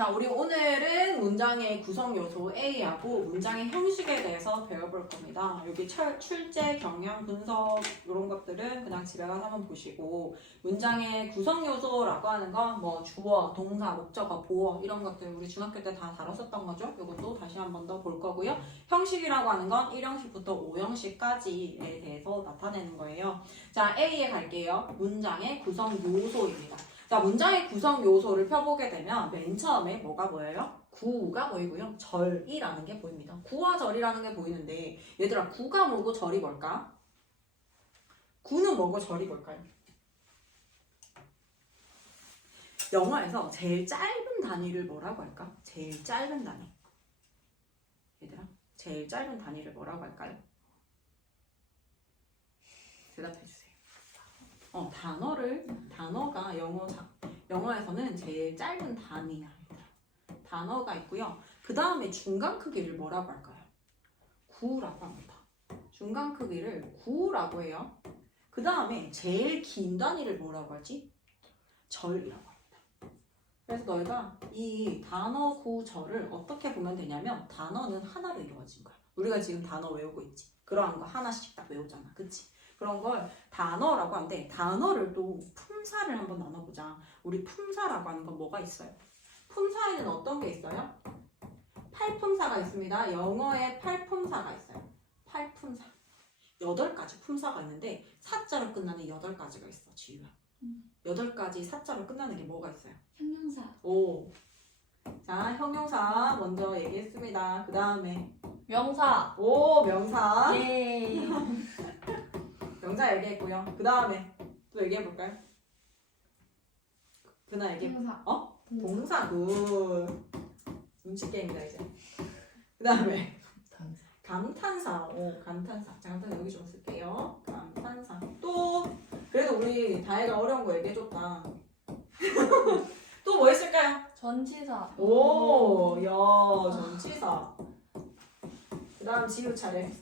자, 우리 오늘은 문장의 구성 요소 A하고 문장의 형식에 대해서 배워볼 겁니다. 여기 출제, 경향, 분석 이런 것들은 그냥 집에 가서 한번 보시고 문장의 구성 요소라고 하는 건 뭐 주어, 동사, 목적어, 보어 이런 것들 우리 중학교 때 다 다뤘었던 거죠. 이것도 다시 한 번 더 볼 거고요. 형식이라고 하는 건 1형식부터 5형식까지에 대해서 나타내는 거예요. 자, A에 갈게요. 문장의 구성 요소입니다. 자, 문장의 구성 요소를 펴보게 되면 맨 처음에 뭐가 보여요? 구가 보이고요. 절이라는 게 보입니다. 구와 절이라는 게 보이는데 얘들아 구가 뭐고 절이 뭘까? 구는 뭐고 절이 뭘까요? 영어에서 제일 짧은 단위를 뭐라고 할까? 제일 짧은 단위. 얘들아 제일 짧은 단위를 뭐라고 할까요? 대답해주세요. 단어가 영어에서는 제일 짧은 단위야. 단어가 있고요. 그 다음에 중간 크기를 뭐라고 할까요? 9라고 합니다. 중간 크기를 9라고 해요. 그 다음에 제일 긴 단위를 뭐라고 하지? 절이라고 합니다. 그래서 너희가 이 단어 9, 절을 어떻게 보면 되냐면 단어는 하나로 이루어진 거야. 우리가 지금 단어 외우고 있지. 그러한 거 하나씩 딱 외우잖아. 그치? 그런 걸 단어라고 하는데 단어를 또 품사를 한번 나눠보자. 우리 품사라고 하는 건 뭐가 있어요? 품사에는 어떤 게 있어요? 팔품사가 있습니다. 영어에 팔품사가 있어요. 팔품사. 8가지 품사가 있는데 사자로 끝나는 8가지가 있어. 지유야. 8가지 사자로 끝나는 게 뭐가 있어요? 형용사. 오. 자, 형용사 먼저 얘기했습니다. 그 다음에 명사. 오, 명사. 예. 명사 얘기했고요. 그 다음에 또 얘기해볼까요? 그나 얘기해. 동사. 동사. 굿. 눈치 게임이다 이제. 그 다음에 감탄사. 오, 감탄사. 잠깐 여기 좀 쓸게요. 감탄사. 또 그래도 우리 다혜가 어려운 거 얘기해줬다. 또 뭐 있을까요? 전치사. 오, 야, 전치사. 그 다음 지우 차례.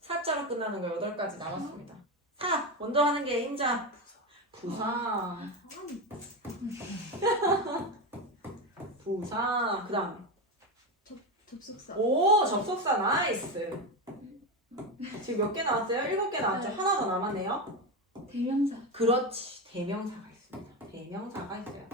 사자로 끝나는 거 8가지 남았습니다. 사! 먼저 하는 게 임자. 부사. 부사. 그 다음에. 접속사. 오, 접속사. 나이스. 지금 몇 개 나왔어요? 7개 나왔죠? 네. 하나 더 남았네요. 대명사. 그렇지. 대명사가 있습니다. 대명사가 있어요.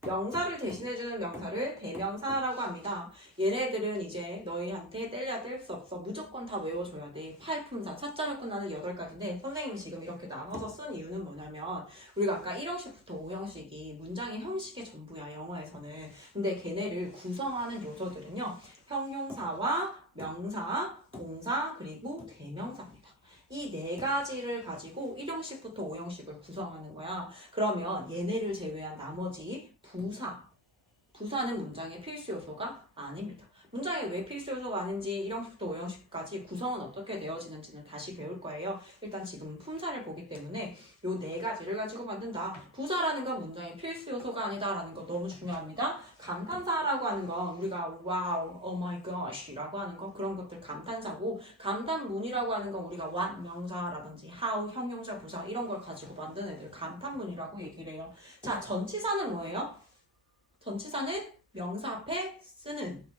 명사를 대신해주는 명사를 대명사라고 합니다. 얘네들은 이제 너희한테 뗄래야 뗄 수 없어. 무조건 다 외워줘야 돼. 팔품사, 사자로 끝나는 8가지인데 선생님이 지금 이렇게 나눠서 쓴 이유는 뭐냐면 우리가 아까 1형식부터 5형식이 문장의 형식의 전부야. 영어에서는. 근데 걔네를 구성하는 요소들은요. 형용사와 명사, 동사, 그리고 대명사입니다. 이 4가지를 가지고 1형식부터 5형식을 구성하는 거야. 그러면 얘네를 제외한 나머지 부사는 문장의 필수 요소가 아닙니다. 문장이 왜 필수 요소가 아닌지 1형식부터 5형식까지 구성은 어떻게 되어지는지는 다시 배울 거예요. 일단 지금 품사를 보기 때문에 요 4가지를 가지고 만든다. 부사라는 건 문장의 필수 요소가 아니다라는 거 너무 중요합니다. 감탄사라고 하는 건 우리가 와우, 오 마이 갓이라고 하는 거 그런 것들 감탄사고 감탄문이라고 하는 건 우리가 what 명사라든지 how 형용사 부사 이런 걸 가지고 만든 애들 감탄문이라고 얘기를 해요. 자, 전치사는 뭐예요? 전치사는 명사 앞에 쓰는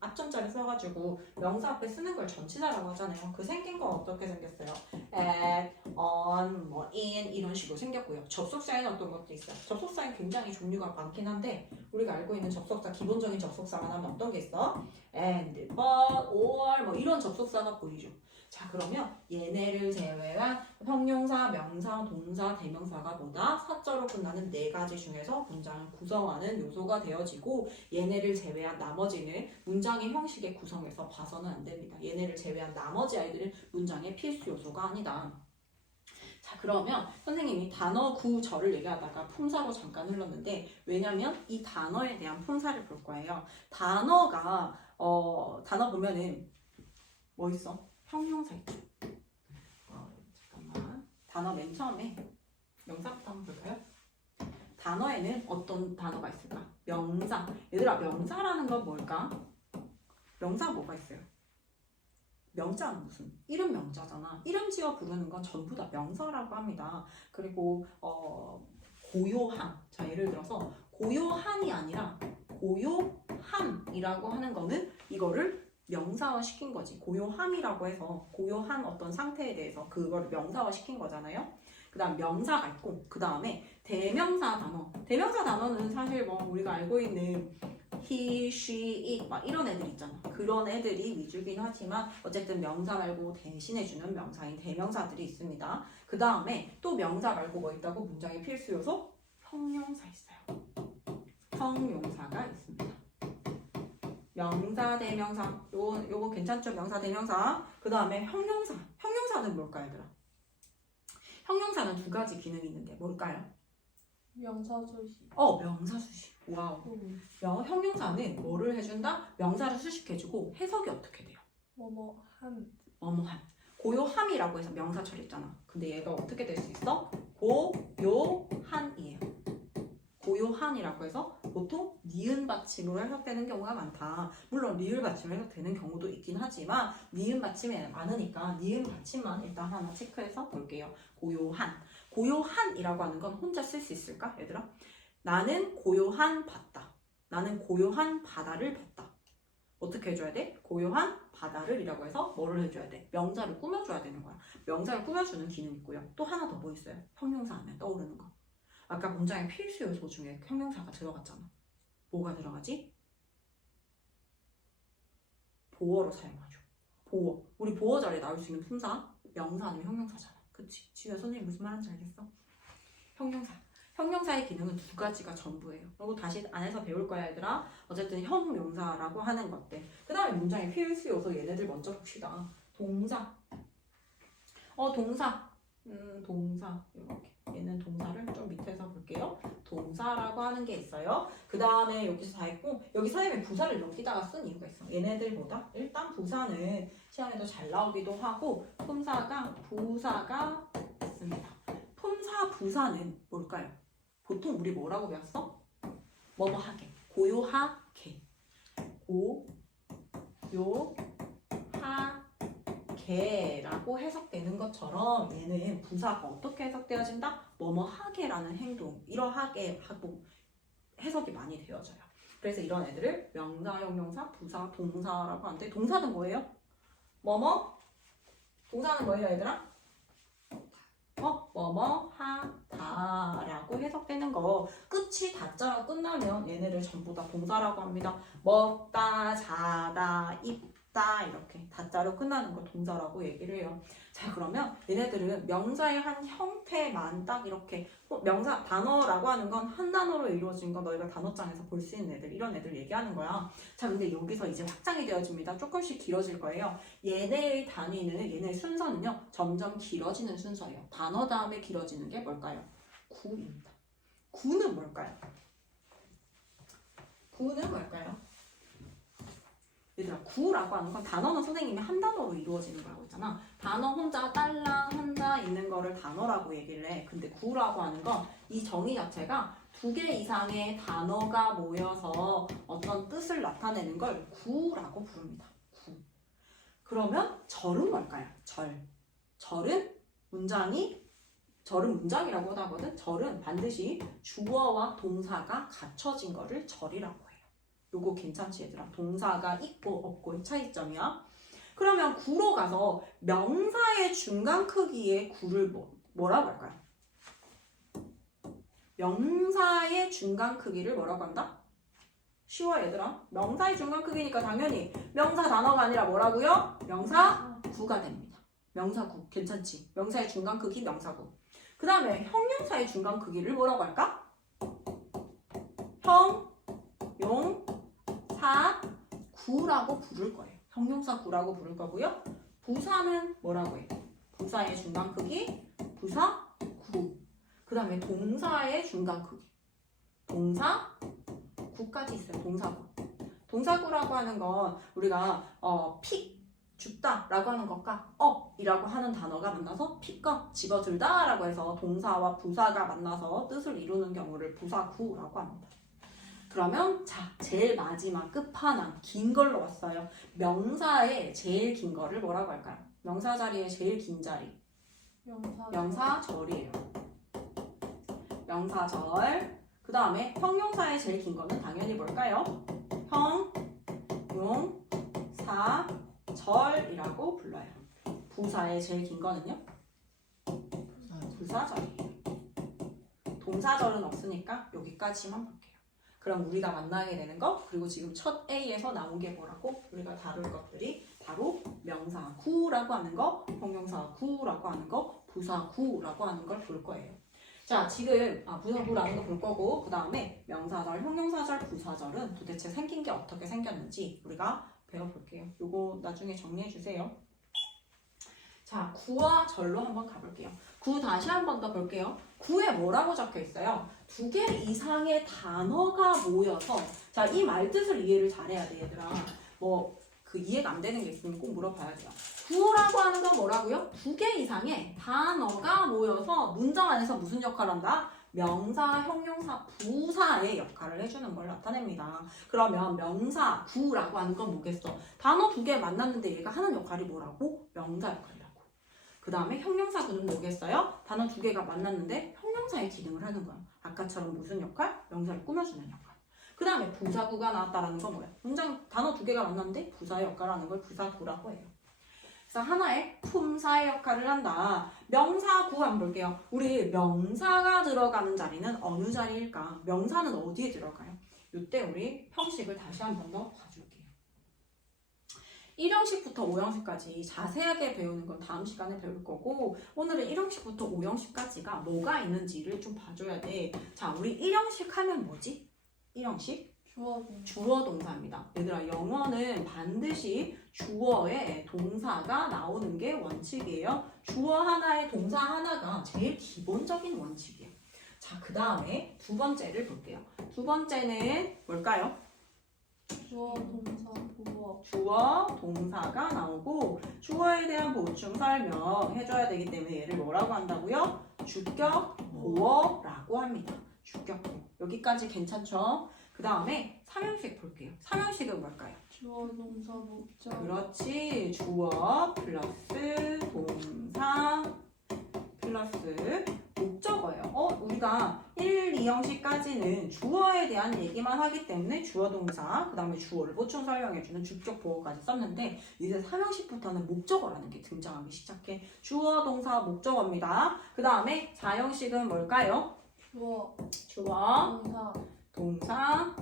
앞점자를 써가지고 명사 앞에 쓰는 걸 전치사라고 하잖아요. 그 생긴 건 어떻게 생겼어요? at, on, 뭐 in 이런 식으로 생겼고요. 접속사에는 어떤 것도 있어요. 접속사에 굉장히 종류가 많긴 한데 우리가 알고 있는 접속사 기본적인 접속사만 하면 어떤 게 있어? and, but, or 뭐 이런 접속사가 보이죠. 자, 그러면 얘네를 제외한 형용사, 명사, 동사, 대명사가 뭐다? 사자로 끝나는 4가지 중에서 문장을 구성하는 요소가 되어지고 얘네를 제외한 나머지는 문장의 형식의 구성에서 봐서는 안 됩니다. 얘네를 제외한 나머지 아이들은 문장의 필수 요소가 아니다. 자, 그러면 선생님이 단어 구절을 얘기하다가 품사로 잠깐 흘렀는데 왜냐면 이 단어에 대한 품사를 볼 거예요. 단어 보면은 뭐 있어? 형용사 있죠. 잠깐만. 단어 맨 처음에 명사부터 한번 볼까요? 단어에는 어떤 단어가 있을까? 명사. 얘들아, 명사라는 건 뭘까? 명사 뭐가 있어요? 명자는 무슨? 이름 명자잖아. 이름 지어 부르는 건 전부 다 명사라고 합니다. 그리고 고요함. 자, 예를 들어서 고요한이 아니라 고요함이라고 하는 거는 이거를 명사화 시킨 거지. 고요함이라고 해서 고요한 어떤 상태에 대해서 그걸 명사화 시킨 거잖아요. 그 다음 명사가 있고 그 다음에 대명사 단어. 대명사 단어는 사실 뭐 우리가 알고 있는 he, she, it 막 이런 애들 있잖아. 그런 애들이 위주긴 하지만 어쨌든 명사 말고 대신해주는 명사인 대명사들이 있습니다. 그 다음에 또 명사 말고 뭐 있다고? 문장의 필수 요소? 형용사 있어요. 형용사가 있습니다. 명사, 대명사. 요거 괜찮죠? 명사, 대명사. 그 다음에 형용사. 형용사는 뭘까요, 얘들아? 형용사는 두 가지 기능이 있는데 뭘까요? 명사수식. 명사수식. 와우. 형용사는 뭐를 해준다? 명사를 수식해주고 해석이 어떻게 돼요? 뭐뭐한. 뭐뭐한. 고요함이라고 해서 명사 처리했잖아. 근데 얘가 어떻게 될 수 있어? 고요한이에요. 고요한이라고 해서 보통 니은 받침으로 해석되는 경우가 많다. 물론 리을 받침으로 해석되는 경우도 있긴 하지만 니은 받침이 많으니까 니은 받침만 일단 하나 체크해서 볼게요. 고요한. 고요한이라고 하는 건 혼자 쓸 수 있을까? 얘들아? 나는 고요한 바다. 나는 고요한 바다를 봤다. 어떻게 해줘야 돼? 고요한 바다를 이라고 해서 뭐를 해줘야 돼? 명사를 꾸며줘야 되는 거야. 명사를 꾸며주는 기능이 있고요. 또 하나 더 뭐 있어요? 형용사 하면 떠오르는 거. 아까 문장의 필수 요소 중에 형용사가 들어갔잖아. 뭐가 들어가지? 보어로 사용하죠. 보어. 우리 보어 자리에 나올 수 있는 품사, 명사 아니면 형용사잖아. 그치? 지우야 선생님 무슨 말하는지 알겠어? 형용사. 형용사의 기능은 두 가지가 전부예요. 이거 다시 안에서 배울 거야 얘들아. 어쨌든 형용사라고 하는 것들. 그 다음에 문장의 필수 요소 얘네들 먼저 봅시다. 동사. 동사. 동사. 이렇게. 얘는 동사를 좀 밑에서 볼게요. 동사라고 하는 게 있어요. 그 다음에 여기서 다 했고 여기 선생님이 부사를 여기다가 쓴 이유가 있어. 얘네들보다 일단 부사는 시험에도 잘 나오기도 하고 품사가 부사가 있습니다. 품사 부사는 뭘까요? 보통 우리 뭐라고 배웠어? 뭐뭐하게. 고요하게. 고요하게라고 해석되는 것처럼 얘는 부사가 어떻게 해석되어진다? 뭐뭐하게라는 행동, 이러하게 하고 해석이 많이 되어져요. 그래서 이런 애들을 명사, 형용사, 부사, 동사라고 하는데 동사는 뭐예요? 뭐뭐? 동사는 뭐예요 얘들아? 뭐뭐 하다라고 해석되는 거. 끝이 다자로 끝나면 얘네를 전부 다 동사라고 합니다. 먹다, 자다, 입다 이렇게 다자로 끝나는 거 동사라고 얘기를 해요. 자, 그러면 얘네들은 명사의 한 형태만 딱 이렇게 명사 단어라고 하는 건 한 단어로 이루어진 거 너희가 단어장에서 볼 수 있는 애들, 이런 애들 얘기하는 거야. 자, 근데 여기서 이제 확장이 되어집니다. 조금씩 길어질 거예요. 얘네의 단위는, 얘네의 순서는요 점점 길어지는 순서예요. 단어 다음에 길어지는 게 뭘까요? 구입니다. 구는 뭘까요? 구는 뭘까요? 얘들아, 구라고 하는 건 단어는 선생님이 한 단어로 이루어지는 거라고 했잖아. 단어 혼자 딸랑 혼자 있는 거를 단어라고 얘기를 해. 근데 구라고 하는 건 이 정의 자체가 두 개 이상의 단어가 모여서 어떤 뜻을 나타내는 걸 구라고 부릅니다. 구. 그러면 절은 뭘까요? 절. 절은 문장이라고 하거든. 절은 반드시 주어와 동사가 갖춰진 거를 절이라고 해요. 요거 괜찮지 얘들아? 동사가 있고 없고의 차이점이야. 그러면 구로 가서 명사의 중간 크기의 구를 뭐라고 할까요? 명사의 중간 크기를 뭐라고 한다? 쉬워 얘들아. 명사의 중간 크기니까 당연히 명사 단어가 아니라 뭐라고요? 명사 구가 됩니다. 명사 구. 괜찮지? 명사의 중간 크기 명사구. 그 다음에 형용사의 중간 크기를 뭐라고 할까? 형용사구라고 부를 거예요. 형용사구라고 부를 거고요. 부사는 뭐라고 해요? 부사의 중간 크기 부사구. 그 다음에 동사의 중간 크기 동사구까지 있어요. 동사구. 동사구라고 하는 건 우리가 픽 줍다 라고 하는 것과 이라고 하는 단어가 만나서 픽과 집어들다 라고 해서 동사와 부사가 만나서 뜻을 이루는 경우를 부사구라고 합니다. 그러면 자, 제일 마지막 끝판왕 긴 걸로 왔어요. 명사의 제일 긴 거를 뭐라고 할까요? 명사 자리의 제일 긴 자리 명사절이에요. 명사절. 그 다음에 형용사의 제일 긴 거는 당연히 뭘까요? 형, 용, 사, 절이라고 불러요. 부사의 제일 긴 거는요? 부사절이에요. 동사절은 없으니까 여기까지만 볼게요. 그럼 우리가 만나게 되는 거, 그리고 지금 첫 A에서 나온 게 뭐라고? 우리가 다룰 것들이 바로 명사 구라고 하는 거, 형용사 구라고 하는 거, 부사 구라고 하는 걸 볼 거예요. 자, 지금 부사 구라는 거 볼 거고, 그 다음에 명사절, 형용사절, 부사절은 도대체 생긴 게 어떻게 생겼는지 우리가 배워볼게요. 요거 나중에 정리해 주세요. 자, 구와 절로 한번 가볼게요. 구 다시 한 번 더 볼게요. 구에 뭐라고 적혀 있어요? 2개 이상의 단어가 모여서, 자, 이 말뜻을 이해를 잘해야 돼, 얘들아. 그 이해가 안 되는 게 있으면 꼭 물어봐야 돼요. 구라고 하는 건 뭐라고요? 2개 이상의 단어가 모여서 문장 안에서 무슨 역할을 한다? 명사, 형용사, 부사의 역할을 해주는 걸 나타냅니다. 그러면 명사, 구라고 하는 건 뭐겠어? 단어 2개 만났는데 얘가 하는 역할이 뭐라고? 명사 역할이라고. 그 다음에 형용사 구는 뭐겠어요? 단어 2개가 만났는데 형용사의 기능을 하는 거야. 아까처럼 무슨 역할? 명사를 꾸며주는 역할. 그 다음에 부사구가 나왔다라는 건 뭐야? 문장 단어 2개가 만났는데 부사의 역할을 하는 걸 부사구라고 해요. 그래서 하나의 품사의 역할을 한다. 명사구 한번 볼게요. 우리 명사가 들어가는 자리는 어느 자리일까? 명사는 어디에 들어가요? 이때 우리 형식을 다시 한 번 더 봐줄게요. 1형식부터 5형식까지 자세하게 배우는 건 다음 시간에 배울 거고, 오늘은 1형식부터 5형식까지가 뭐가 있는지를 좀 봐줘야 돼. 자, 우리 1형식 하면 뭐지? 1형식? 주어 동사입니다. 얘들아, 영어는 반드시 주어에 동사가 나오는 게 원칙이에요. 주어 하나에 동사 하나가 제일 기본적인 원칙이에요. 자, 그 다음에 두 번째를 볼게요. 두 번째는 뭘까요? 주어, 동사, 보어. 주어, 동사가 나오고, 주어에 대한 보충 설명 해줘야 되기 때문에 얘를 뭐라고 한다고요? 주격 보어라고 합니다. 주격 보어. 여기까지 괜찮죠? 그 다음에 3형식 볼게요. 3형식은 뭘까요? 주어, 동사, 목적. 그렇지. 주어 플러스 동사 플러스 목적어예요. 우리가 1, 2형식까지는 주어에 대한 얘기만 하기 때문에 주어 동사, 그 다음에 주어를 보충 설명해주는 주격 보어까지 썼는데, 이제 3형식부터는 목적어라는 게 등장하기 시작해. 주어 동사 목적어입니다. 그 다음에 4형식은 뭘까요? 주어, 주어 동사, 동사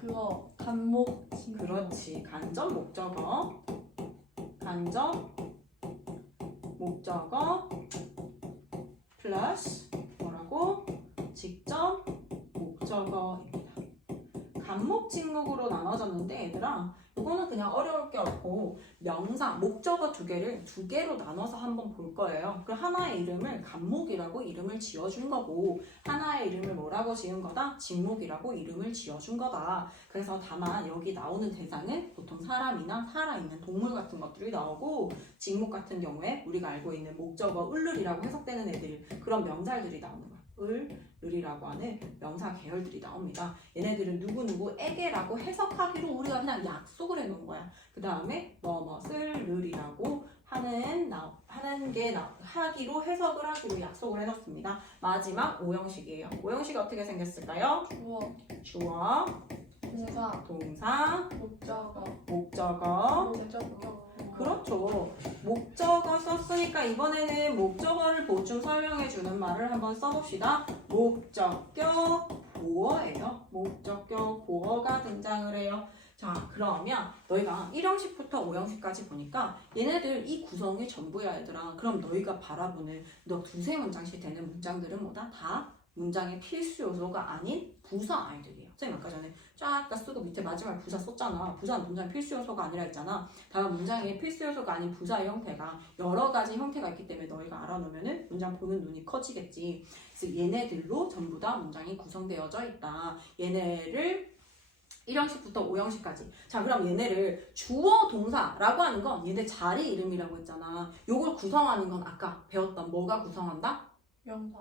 그거, 간목, 징. 그렇지. 간접 목적어, 간접 목적어 플러스 뭐라고? 직접 목적어입니다. 간목, 직목으로 나눠졌는데 얘들아, 이거는 그냥 어려울 게 없고 명사, 목적어 2개로 나눠서 한번 볼 거예요. 그 하나의 이름을 간목이라고 이름을 지어준 거고, 하나의 이름을 뭐라고 지은 거다? 직목이라고 이름을 지어준 거다. 그래서 다만 여기 나오는 대상은 보통 사람이나 살아있는 동물 같은 것들이 나오고, 직목 같은 경우에 우리가 알고 있는 목적어 을을이라고 해석되는 애들, 그런 명사들이 나오는 거야. 을이라고 하는 명사 계열들이 나옵니다. 얘네들은 누구누구에게라고 해석하기로 우리가 그냥 약속을 해놓은 거야. 그 다음에 뭐뭇을 을이라고 하기로 해석을 하기로 약속을 해놓습니다. 마지막 5형식이에요. 5형식이 어떻게 생겼을까요? 주어, 동사, 목적어. 목적어. 그렇죠. 목적어 썼으니까 이번에는 목적어를 보충 설명해주는 말을 한번 써봅시다. 목적격 보어예요. 목적격 보어가 등장을 해요. 자, 그러면 너희가 1형식부터 5형식까지 보니까 얘네들 이 구성이 전부야, 얘들아. 그럼 너희가 바라보는 너 2-3문장씩 되는 문장들은 뭐다? 다 문장의 필수 요소가 아닌 부사 아이들이에요. 선생님 아까 전에 쫙 다 쓰고 밑에 마지막에 부사 썼잖아. 부사는 문장의 필수 요소가 아니라 했잖아. 다만 문장의 필수 요소가 아닌 부사의 형태가 여러 가지 형태가 있기 때문에 너희가 알아놓으면 문장 보는 눈이 커지겠지. 그래서 얘네들로 전부 다 문장이 구성되어져 있다. 얘네를 1형식부터 5형식까지. 자, 그럼 얘네를 주어 동사라고 하는 건 얘네 자리 이름이라고 했잖아. 요걸 구성하는 건 아까 배웠던 뭐가 구성한다? 명사.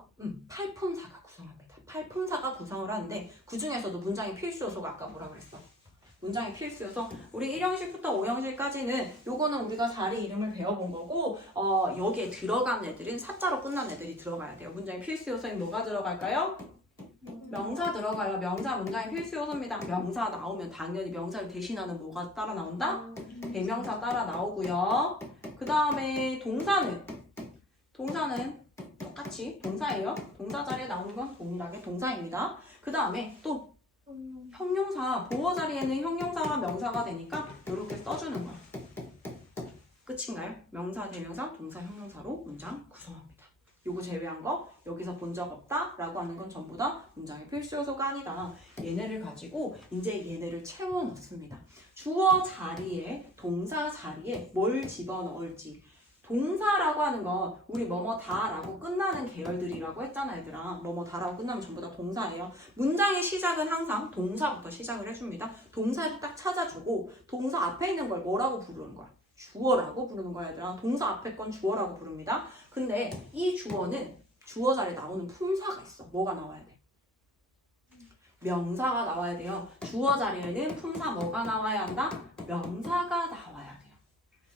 팔품사가 구성합니다. 팔품사가 구성을 하는데 그 중에서도 문장의 필수 요소가 아까 뭐라 그랬어? 문장의 필수 요소. 우리 1형식부터 5형식까지는 요거는 우리가 자리 이름을 배워본 거고, 여기에 들어간 애들은 사자로 끝난 애들이 들어가야 돼요. 문장의 필수 요소에 뭐가 들어갈까요? 명사 들어가요. 명사 문장의 필수 요소입니다. 명사 나오면 당연히 명사를 대신하는 뭐가 따라 나온다? 대명사 따라 나오고요. 그 다음에 동사는 똑같이 동사예요. 동사 자리에 나오는 건 동일하게 동사입니다. 그 다음에 또 형용사, 보어 자리에는 형용사와 명사가 되니까 이렇게 써주는 거야. 끝인가요? 명사, 대명사, 동사, 형용사로 문장 구성합니다. 요거 제외한 거 여기서 본 적 없다 라고 하는 건 전부 다 문장의 필수 요소가 아니다. 얘네를 가지고 이제 얘네를 채워 넣습니다. 주어 자리에 동사 자리에 뭘 집어넣을지. 동사라고 하는 건 우리 뭐뭐다 라고 끝나는 계열들이라고 했잖아 얘들아. 뭐뭐다 라고 끝나면 전부 다 동사예요. 문장의 시작은 항상 동사부터 시작을 해줍니다. 동사를 딱 찾아주고 동사 앞에 있는 걸 뭐라고 부르는 거야? 주어라고 부르는 거야 얘들아. 동사 앞에 건 주어라고 부릅니다. 근데 이 주어는 주어 자리에 나오는 품사가 있어. 뭐가 나와야 돼? 명사가 나와야 돼요. 주어 자리에는 품사 뭐가 나와야 한다? 명사가 나와야 돼요.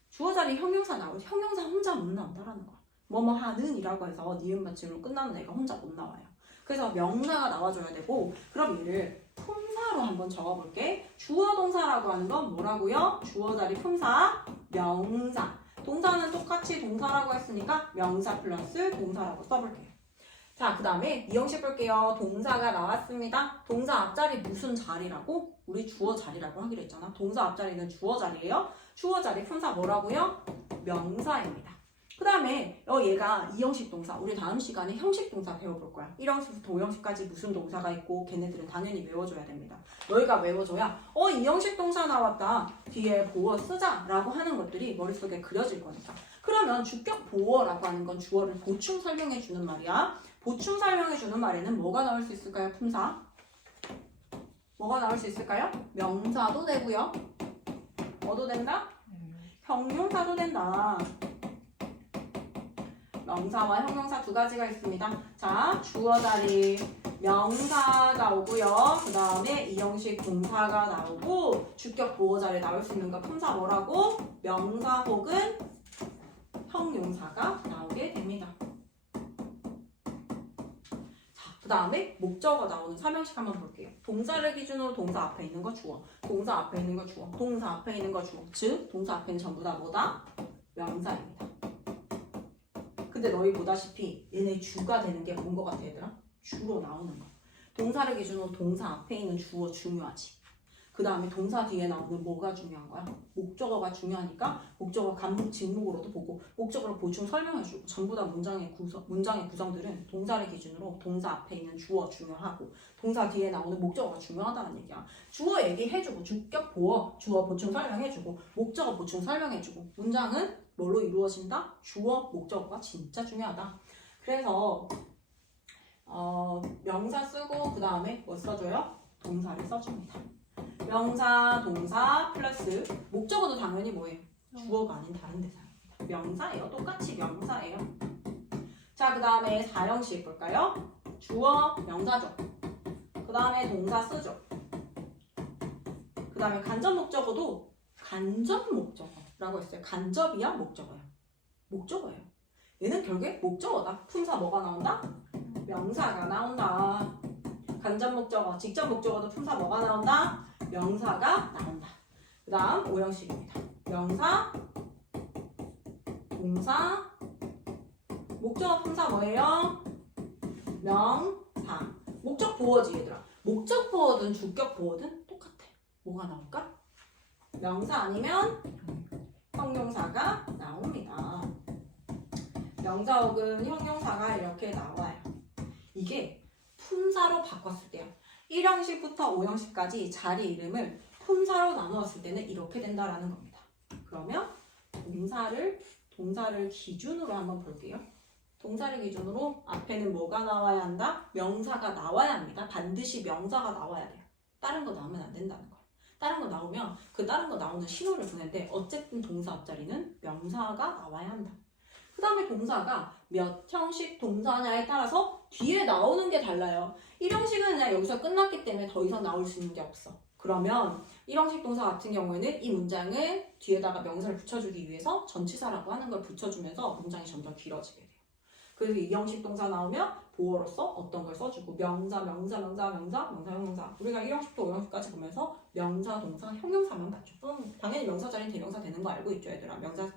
주어 자리에 형용사 나오지. 형용사 혼자 못 나온다라는 거야. 뭐뭐 하는 이라고 해서 니은 받침으로 끝나는 애가 혼자 못 나와요. 그래서 명사가 나와줘야 되고, 그럼 얘를 품사로 한번 적어볼게. 주어 동사라고 하는 건 뭐라고요? 주어 자리 품사, 명사. 동사는 똑같이 동사라고 했으니까 명사 플러스 동사라고 써볼게요. 자, 그 다음에 이 형식 볼게요. 동사가 나왔습니다. 동사 앞자리 무슨 자리라고? 우리 주어 자리라고 하기로 했잖아. 동사 앞자리는 주어 자리예요. 주어 자리 품사 뭐라고요? 명사입니다. 그 다음에 얘가 이 형식 동사, 우리 다음 시간에 형식 동사 배워볼 거야. 1형식부터 5형식까지 무슨 동사가 있고 걔네들은 당연히 외워줘야 됩니다. 너희가 외워줘야 이 형식 동사 나왔다. 뒤에 보어 쓰자 라고 하는 것들이 머릿속에 그려질 거니까. 그러면 주격 보어라고 하는 건 주어를 보충 설명해주는 말이야. 보충 설명해주는 말에는 뭐가 나올 수 있을까요? 품사. 뭐가 나올 수 있을까요? 명사도 되고요. 뭐도 된다? 형용사도 된다. 명사와 형용사 두 가지가 있습니다. 자, 주어 자리 명사가 오고요. 그 다음에 이 형식 동사가 나오고 주격 보어 자리에 나올 수 있는 거 품사 뭐라고? 명사 혹은 형용사가 나오게 됩니다. 자, 그 다음에 목적어 나오는 3형식 한번 볼게요. 동사를 기준으로 동사 앞에 있는 거 주어, 동사 앞에 있는 거 주어, 동사 앞에 있는 거 주어. 즉, 동사 앞에는 전부 다 뭐다? 명사입니다. 근데 너희 보다시피 얘네 주가 되는 게 뭔 거 같아 얘들아? 주로 나오는 거. 동사를 기준으로 동사 앞에 있는 주어 중요하지. 그 다음에 동사 뒤에 나오는 뭐가 중요한 거야? 목적어가 중요하니까 목적어 간목 직목으로도 보고 목적어를 보충 설명해주고 전부 다 문장의 구성들은 동사를 기준으로 동사 앞에 있는 주어 중요하고 동사 뒤에 나오는 목적어가 중요하다는 얘기야. 주어 얘기해주고 주격 보어 주어 보충 설명해주고 목적어 보충 설명해주고 문장은 뭘로 이루어진다? 주어, 목적어가 진짜 중요하다. 그래서 명사 쓰고 그 다음에 뭐 써줘요? 동사를 써줍니다. 명사, 동사 플러스 목적어도 당연히 뭐예요? 주어가 아닌 다른 대상입니다. 명사예요. 똑같이 명사예요. 자, 그 다음에 4형식 볼까요? 주어, 명사죠. 그 다음에 동사 쓰죠. 그 다음에 간접 목적어도 간접 목적어라고 했어요. 간접이야? 목적어야? 목적어예요. 얘는 결국에 목적어다. 품사 뭐가 나온다? 명사가 나온다. 간접 목적어, 직접 목적어도 품사 뭐가 나온다? 명사가 나온다. 그 다음 5형식입니다. 명사, 동사, 목적어 품사 뭐예요? 명사. 목적 보어지 얘들아. 목적 보어든 주격 보어든 똑같아. 뭐가 나올까? 명사 아니면 형용사가 나옵니다. 명사 혹은 형용사가 이렇게 나와요. 이게 품사로 바꿨을 때요. 1형식부터 5형식까지 자리 이름을 품사로 나누었을 때는 이렇게 된다라는 겁니다. 그러면 동사를 기준으로 한번 볼게요. 동사를 기준으로 앞에는 뭐가 나와야 한다? 명사가 나와야 합니다. 반드시 명사가 나와야 돼요. 다른 거 나오면 안 된다는 거예요. 다른 거 나오면 그 다른 거 나오는 신호를 보내는데 어쨌든 동사 앞자리는 명사가 나와야 한다. 그 다음에 동사가 몇 형식 동사냐에 따라서 뒤에 나오는 게 달라요. 1형식은 그냥 여기서 끝났기 때문에 더 이상 나올 수 있는 게 없어. 그러면 1형식 동사 같은 경우에는 이 문장을 뒤에다가 명사를 붙여주기 위해서 전치사라고 하는 걸 붙여주면서 문장이 점점 길어지게 돼요. 그래서 2형식 동사 나오면 보어로서 어떤 걸 써주고 명사, 형용사. 우리가 1형식부터 5형식까지 보면서 명사, 동사, 형용사만 봤죠. 당연히 명사 자리는 대명사 되는 거 알고 있죠, 얘들아. 명사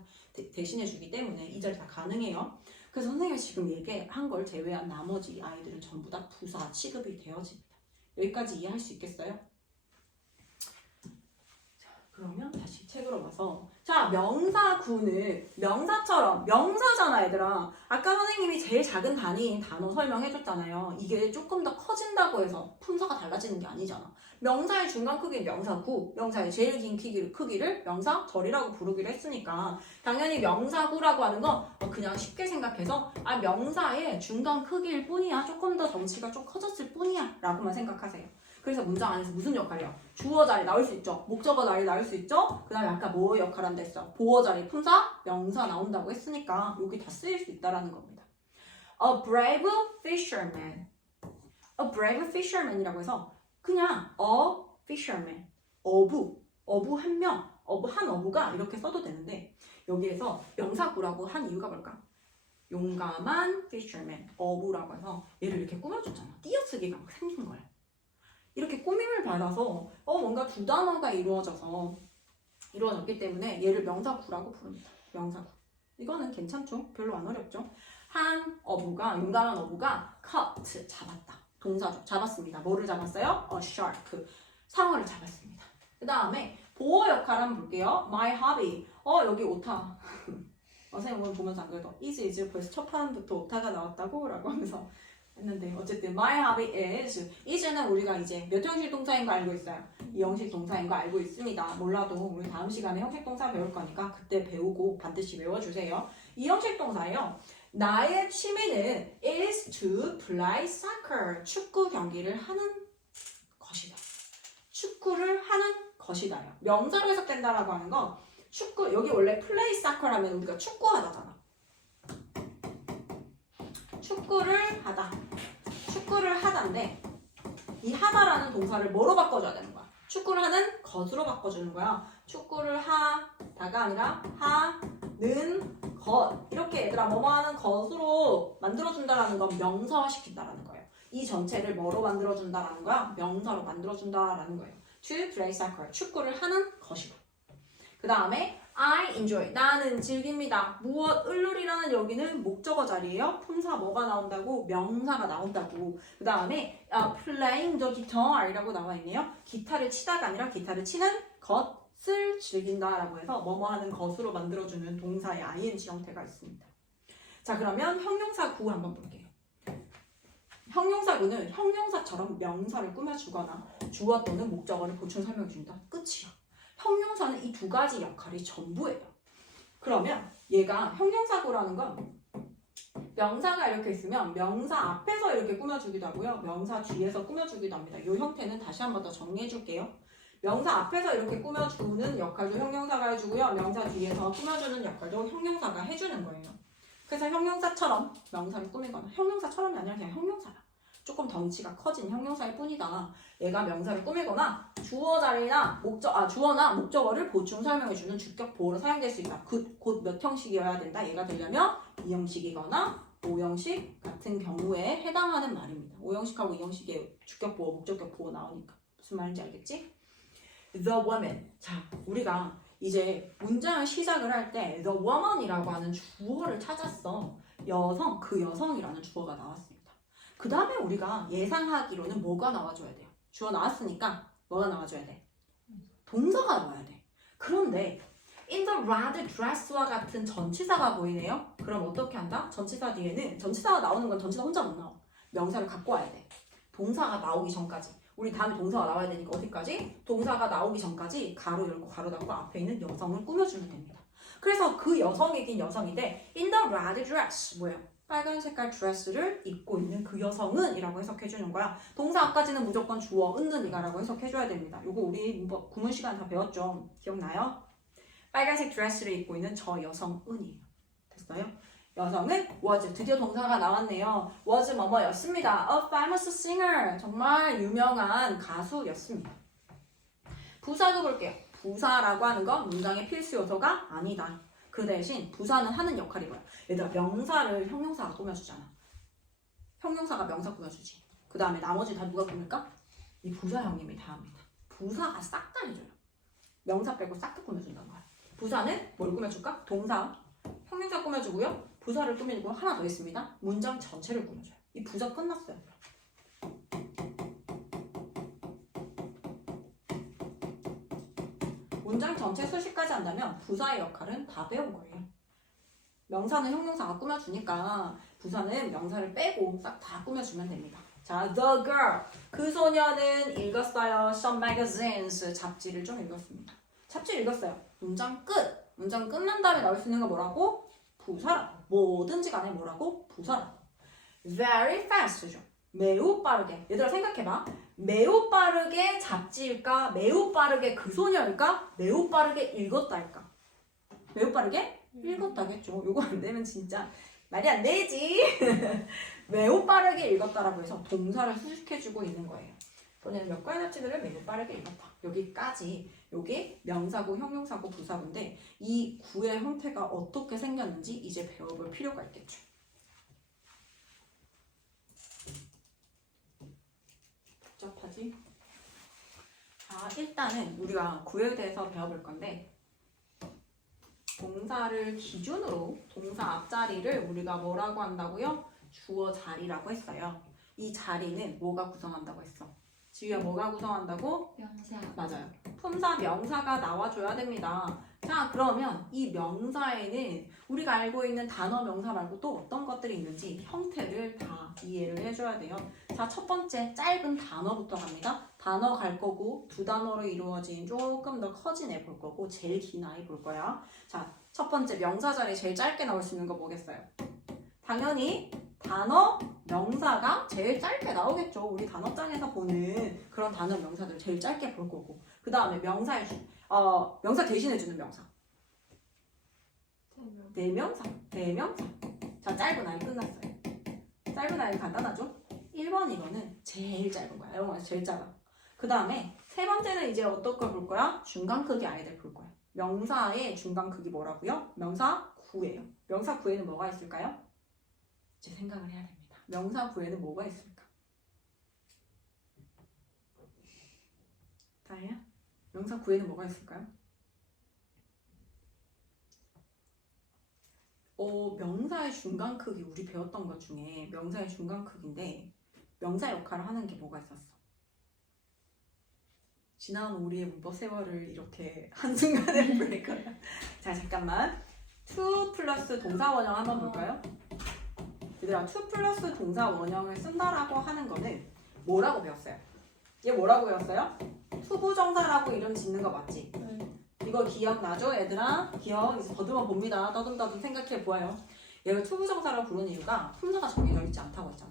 대신해 주기 때문에 이 자리 다 가능해요. 그래서 선생님이 지금 얘기한 걸 제외한 나머지 아이들은 전부 다 부사 취급이 되어집니다. 여기까지 이해할 수 있겠어요? 그러면 다시 책으로 와서 자 명사구는 명사처럼 명사잖아 얘들아. 아까 선생님이 제일 작은 단위인 단어 설명해줬잖아요. 이게 조금 더 커진다고 해서 품사가 달라지는 게 아니잖아. 명사의 중간 크기는 명사구, 명사의 제일 긴 크기를 명사절이라고 부르기로 했으니까 당연히 명사구라고 하는 건 그냥 쉽게 생각해서 명사의 중간 크기일 뿐이야. 조금 더 덩치가 좀 커졌을 뿐이야 라고만 생각하세요. 그래서 문장 안에서 무슨 역할이야? 주어 자리 나올 수 있죠. 목적어 자리 나올 수 있죠. 그 다음에 아까 뭐 역할 한다 했어? 보어 자리, 품사, 명사 나온다고 했으니까 여기 다 쓰일 수 있다라는 겁니다. A brave fisherman. A brave fisherman이라고 해서 그냥 a fisherman. 어부 한 명, 한 어부가 이렇게 써도 되는데 여기에서 명사구라고 한 이유가 뭘까? 용감한 fisherman, 어부라고 해서 얘를 이렇게 꾸며줬잖아. 띄어쓰기가 막 생긴 거야. 이렇게 꾸밈을 받아서 뭔가 두 단어가 이루어졌기 때문에 얘를 명사구라고 부릅니다. 명사구. 이거는 괜찮죠? 별로 안 어렵죠? 한 어부가, 용감한 어부가 caught, 잡았다. 동사죠. 잡았습니다. 뭐를 잡았어요? A shark. 상어를 잡았습니다. 그 다음에 보어 역할 한번 볼게요. My hobby. 여기 오타. 선생님 오늘 보면서 안 그래도 is 벌써 첫 판부터 오타가 나왔다고? 라고 하면서 했는데 어쨌든 my hobby is는 우리가 이제 몇 형식 동사인 거 알고 있어요? 2형식 동사인 거 알고 있습니다. 몰라도 우리 다음 시간에 형식 동사 배울 거니까 그때 배우고 반드시 외워주세요. 2형식 동사예요. 나의 취미는 is to play soccer. 축구 경기를 하는 것이다. 축구를 하는 것이다요. 명사로 해석된다라고 하는 건 축구, 여기 원래 play soccer 하면 우리가 축구하다잖아. 축구를 하다인데 이 하다라는 동사를 뭐로 바꿔줘야 되는 거야? 축구를 하는 것으로 바꿔주는 거야. 축구를 하다가 아니라 하는 것. 이렇게 얘들아 뭐뭐 하는 것으로 만들어준다라는 건 명사화시킨다라는 거예요. 이 전체를 뭐로 만들어준다라는 거야? 명사로 만들어준다라는 거예요. To play soccer. 축구를 하는 것이고. 그 다음에 I enjoy. 나는 즐깁니다. 무엇을이라는 여기는 목적어 자리예요. 품사 뭐가 나온다고? 명사가 나온다고. 그 다음에 playing the guitar이라고 나와 있네요. 기타를 치다가 아니라 기타를 치는 것을 즐긴다라고 해서 뭐뭐 하는 것으로 만들어주는 동사의 ing 형태가 있습니다. 자 그러면 형용사구 한번 볼게요. 형용사구는 형용사처럼 명사를 꾸며주거나 주어 또는 목적어를 보충 설명해준다. 끝이야. 형용사는 이 두 가지 역할이 전부예요. 그러면 얘가 형용사구라는 건 명사가 이렇게 있으면 명사 앞에서 이렇게 꾸며주기도 하고요. 명사 뒤에서 꾸며주기도 합니다. 이 형태는 다시 한 번 더 정리해 줄게요. 명사 앞에서 이렇게 꾸며주는 역할도 형용사가 해주고요. 명사 뒤에서 꾸며주는 역할도 형용사가 해주는 거예요. 그래서 형용사처럼 명사를 꾸미거나 형용사처럼이 아니라 그냥 형용사야. 조금 덩치가 커진 형용사일 뿐이다. 얘가 명사를 꾸미거나 주어 자리나 주어나 목적어를 보충 설명해주는 주격 보호로 사용될 수 있다. 곧 몇 형식이어야 된다. 얘가 되려면 2형식이거나 5형식 같은 경우에 해당하는 말입니다. 5형식하고 2형식의 주격 보호, 목적격 보호 나오니까 무슨 말인지 알겠지? The woman. 자, 우리가 이제 문장을 시작을 할 때 the woman이라고 하는 주어를 찾았어. 여성, 그 여성이라는 주어가 나왔습니다. 그 다음에 우리가 예상하기로는 뭐가 나와줘야 돼요? 주어 나왔으니까 뭐가 나와줘야 돼? 동사가 나와야 돼. 그런데 in the red dress와 같은 전치사가 보이네요. 그럼 어떻게 한다? 전치사 뒤에는 전치사가 나오는 건 전치사 혼자 못 나와. 명사를 갖고 와야 돼. 동사가 나오기 전까지. 우리 다음에 동사가 나와야 되니까 어디까지? 동사가 나오기 전까지 가로 열고 가로 닫고 앞에 있는 여성을 꾸며주면 됩니다. 그래서 그 여성이긴 여성인데 in the red dress 뭐예요? 빨간 색깔 드레스를 입고 있는 그 여성은 이라고 해석해주는 거야. 동사 앞까지는 무조건 주어, 은은이가 라고 해석해줘야 됩니다. 요거 우리 구문 시간 다 배웠죠? 기억나요? 빨간색 드레스를 입고 있는 저 여성은이에요. 됐어요? 여성은 was. 드디어 동사가 나왔네요. was 뭐뭐였습니다. A famous singer. 정말 유명한 가수였습니다. 부사도 볼게요. 부사라고 하는 건 문장의 필수 요소가 아니다. 그 대신 부사는 하는 역할이 뭐야? 얘들아 명사를 형용사가 꾸며주잖아. 형용사가 명사 꾸며주지. 그 다음에 나머지 다 누가 꾸밀까? 이 부사 형님이 다 합니다. 부사가 싹 다 해줘요. 명사 빼고 싹 다 꾸며준단 말이야. 부사는 뭘 꾸며줄까? 동사, 형용사 꾸며주고요. 부사를 꾸며주고 하나 더 있습니다. 문장 전체를 꾸며줘요. 이 부사 끝났어요. 문장 전체 수식까지 한다면 부사의 역할은 다 배운 거예요. 명사는 형용사가 꾸며주니까 부사는 명사를 빼고 싹 다 꾸며주면 됩니다. 자, The Girl. 그 소녀는 읽었어요. Some magazines. 잡지를 좀 읽었습니다. 잡지를 읽었어요. 문장 끝. 문장 끝난 다음에 나올 수 있는 거 뭐라고? 부사라고. 뭐든지 간에 뭐라고? 부사라고. Very fast죠. 매우 빠르게. 얘들아 생각해봐. 매우 빠르게 잡지일까? 매우 빠르게 그 소녀일까? 매우 빠르게 읽었다일까? 매우 빠르게 읽었다겠죠. 요거 안 되면 진짜 말이 안 되지. 매우 빠르게 읽었다라고 해서 동사를 수식해주고 있는 거예요. 이번에는 몇 가지 잡지들을 매우 빠르게 읽었다. 여기까지. 요게 명사고 형용사고 부사고인데 이 구의 형태가 어떻게 생겼는지 이제 배워볼 필요가 있겠죠. 복잡하지? 자, 일단은 우리가 구에 대해서 배워볼 건데 동사를 기준으로 동사 앞자리를 우리가 뭐라고 한다고요? 주어 자리라고 했어요. 이 자리는 뭐가 구성한다고 했어? 지우야 뭐가 구성한다고? 명사. 맞아요. 품사 명사가 나와줘야 됩니다. 자, 그러면 이 명사에는 우리가 알고 있는 단어 명사 말고 또 어떤 것들이 있는지 형태를 다 이해를 해줘야 돼요. 자, 첫 번째 짧은 단어부터 갑니다. 단어 갈 거고 두 단어로 이루어진 조금 더 커진 애 볼 거고 제일 긴 아이 볼 거야. 자, 첫 번째 명사 자리 제일 짧게 나올 수 있는 거 뭐겠어요? 당연히 단어 명사가 제일 짧게 나오겠죠. 우리 단어장에서 보는 그런 단어 명사들 제일 짧게 볼 거고 그 다음에 명사 대신해주는 명사 대명사 자, 짧은 아이 끝났어요. 짧은 아이 간단하죠? 1번 이거는 제일 짧은 거야. 영어에서 제일 짧아. 그 다음에 세 번째는 이제 어떤 걸 볼 거야? 중간 크기 아이들 볼 거야. 명사의 중간 크기 뭐라고요? 명사 구예요. 명사 구에는 뭐가 있을까요? 이제 생각을 해야 됩니다. 명사 구에는 뭐가 있을까? 다혜야? 명사 구에는 뭐가 있을까요? 명사의 중간 크기 우리 배웠던 것 중에 명사의 중간 크기인데 명사 역할을 하는 게 뭐가 있었어? 지난 우리의 문법 세월을 이렇게 한순간에 보낼 거야. 자, 잠깐만. to 플러스 동사 원형 한번 볼까요? 얘들아, to 플러스 동사 원형을 쓴다라고 하는 거는 뭐라고 배웠어요? 얘 뭐라고 배웠어요? 투부정사라고 이름 짓는 거 맞지? 네. 이거 기억나죠? 얘들아? 기억 이제 더듬어 봅니다. 떠듬떠듬 생각해 보아요. 얘를 투부정사라고 부르는 이유가 품사가 정해져 있지 않다고 했잖아.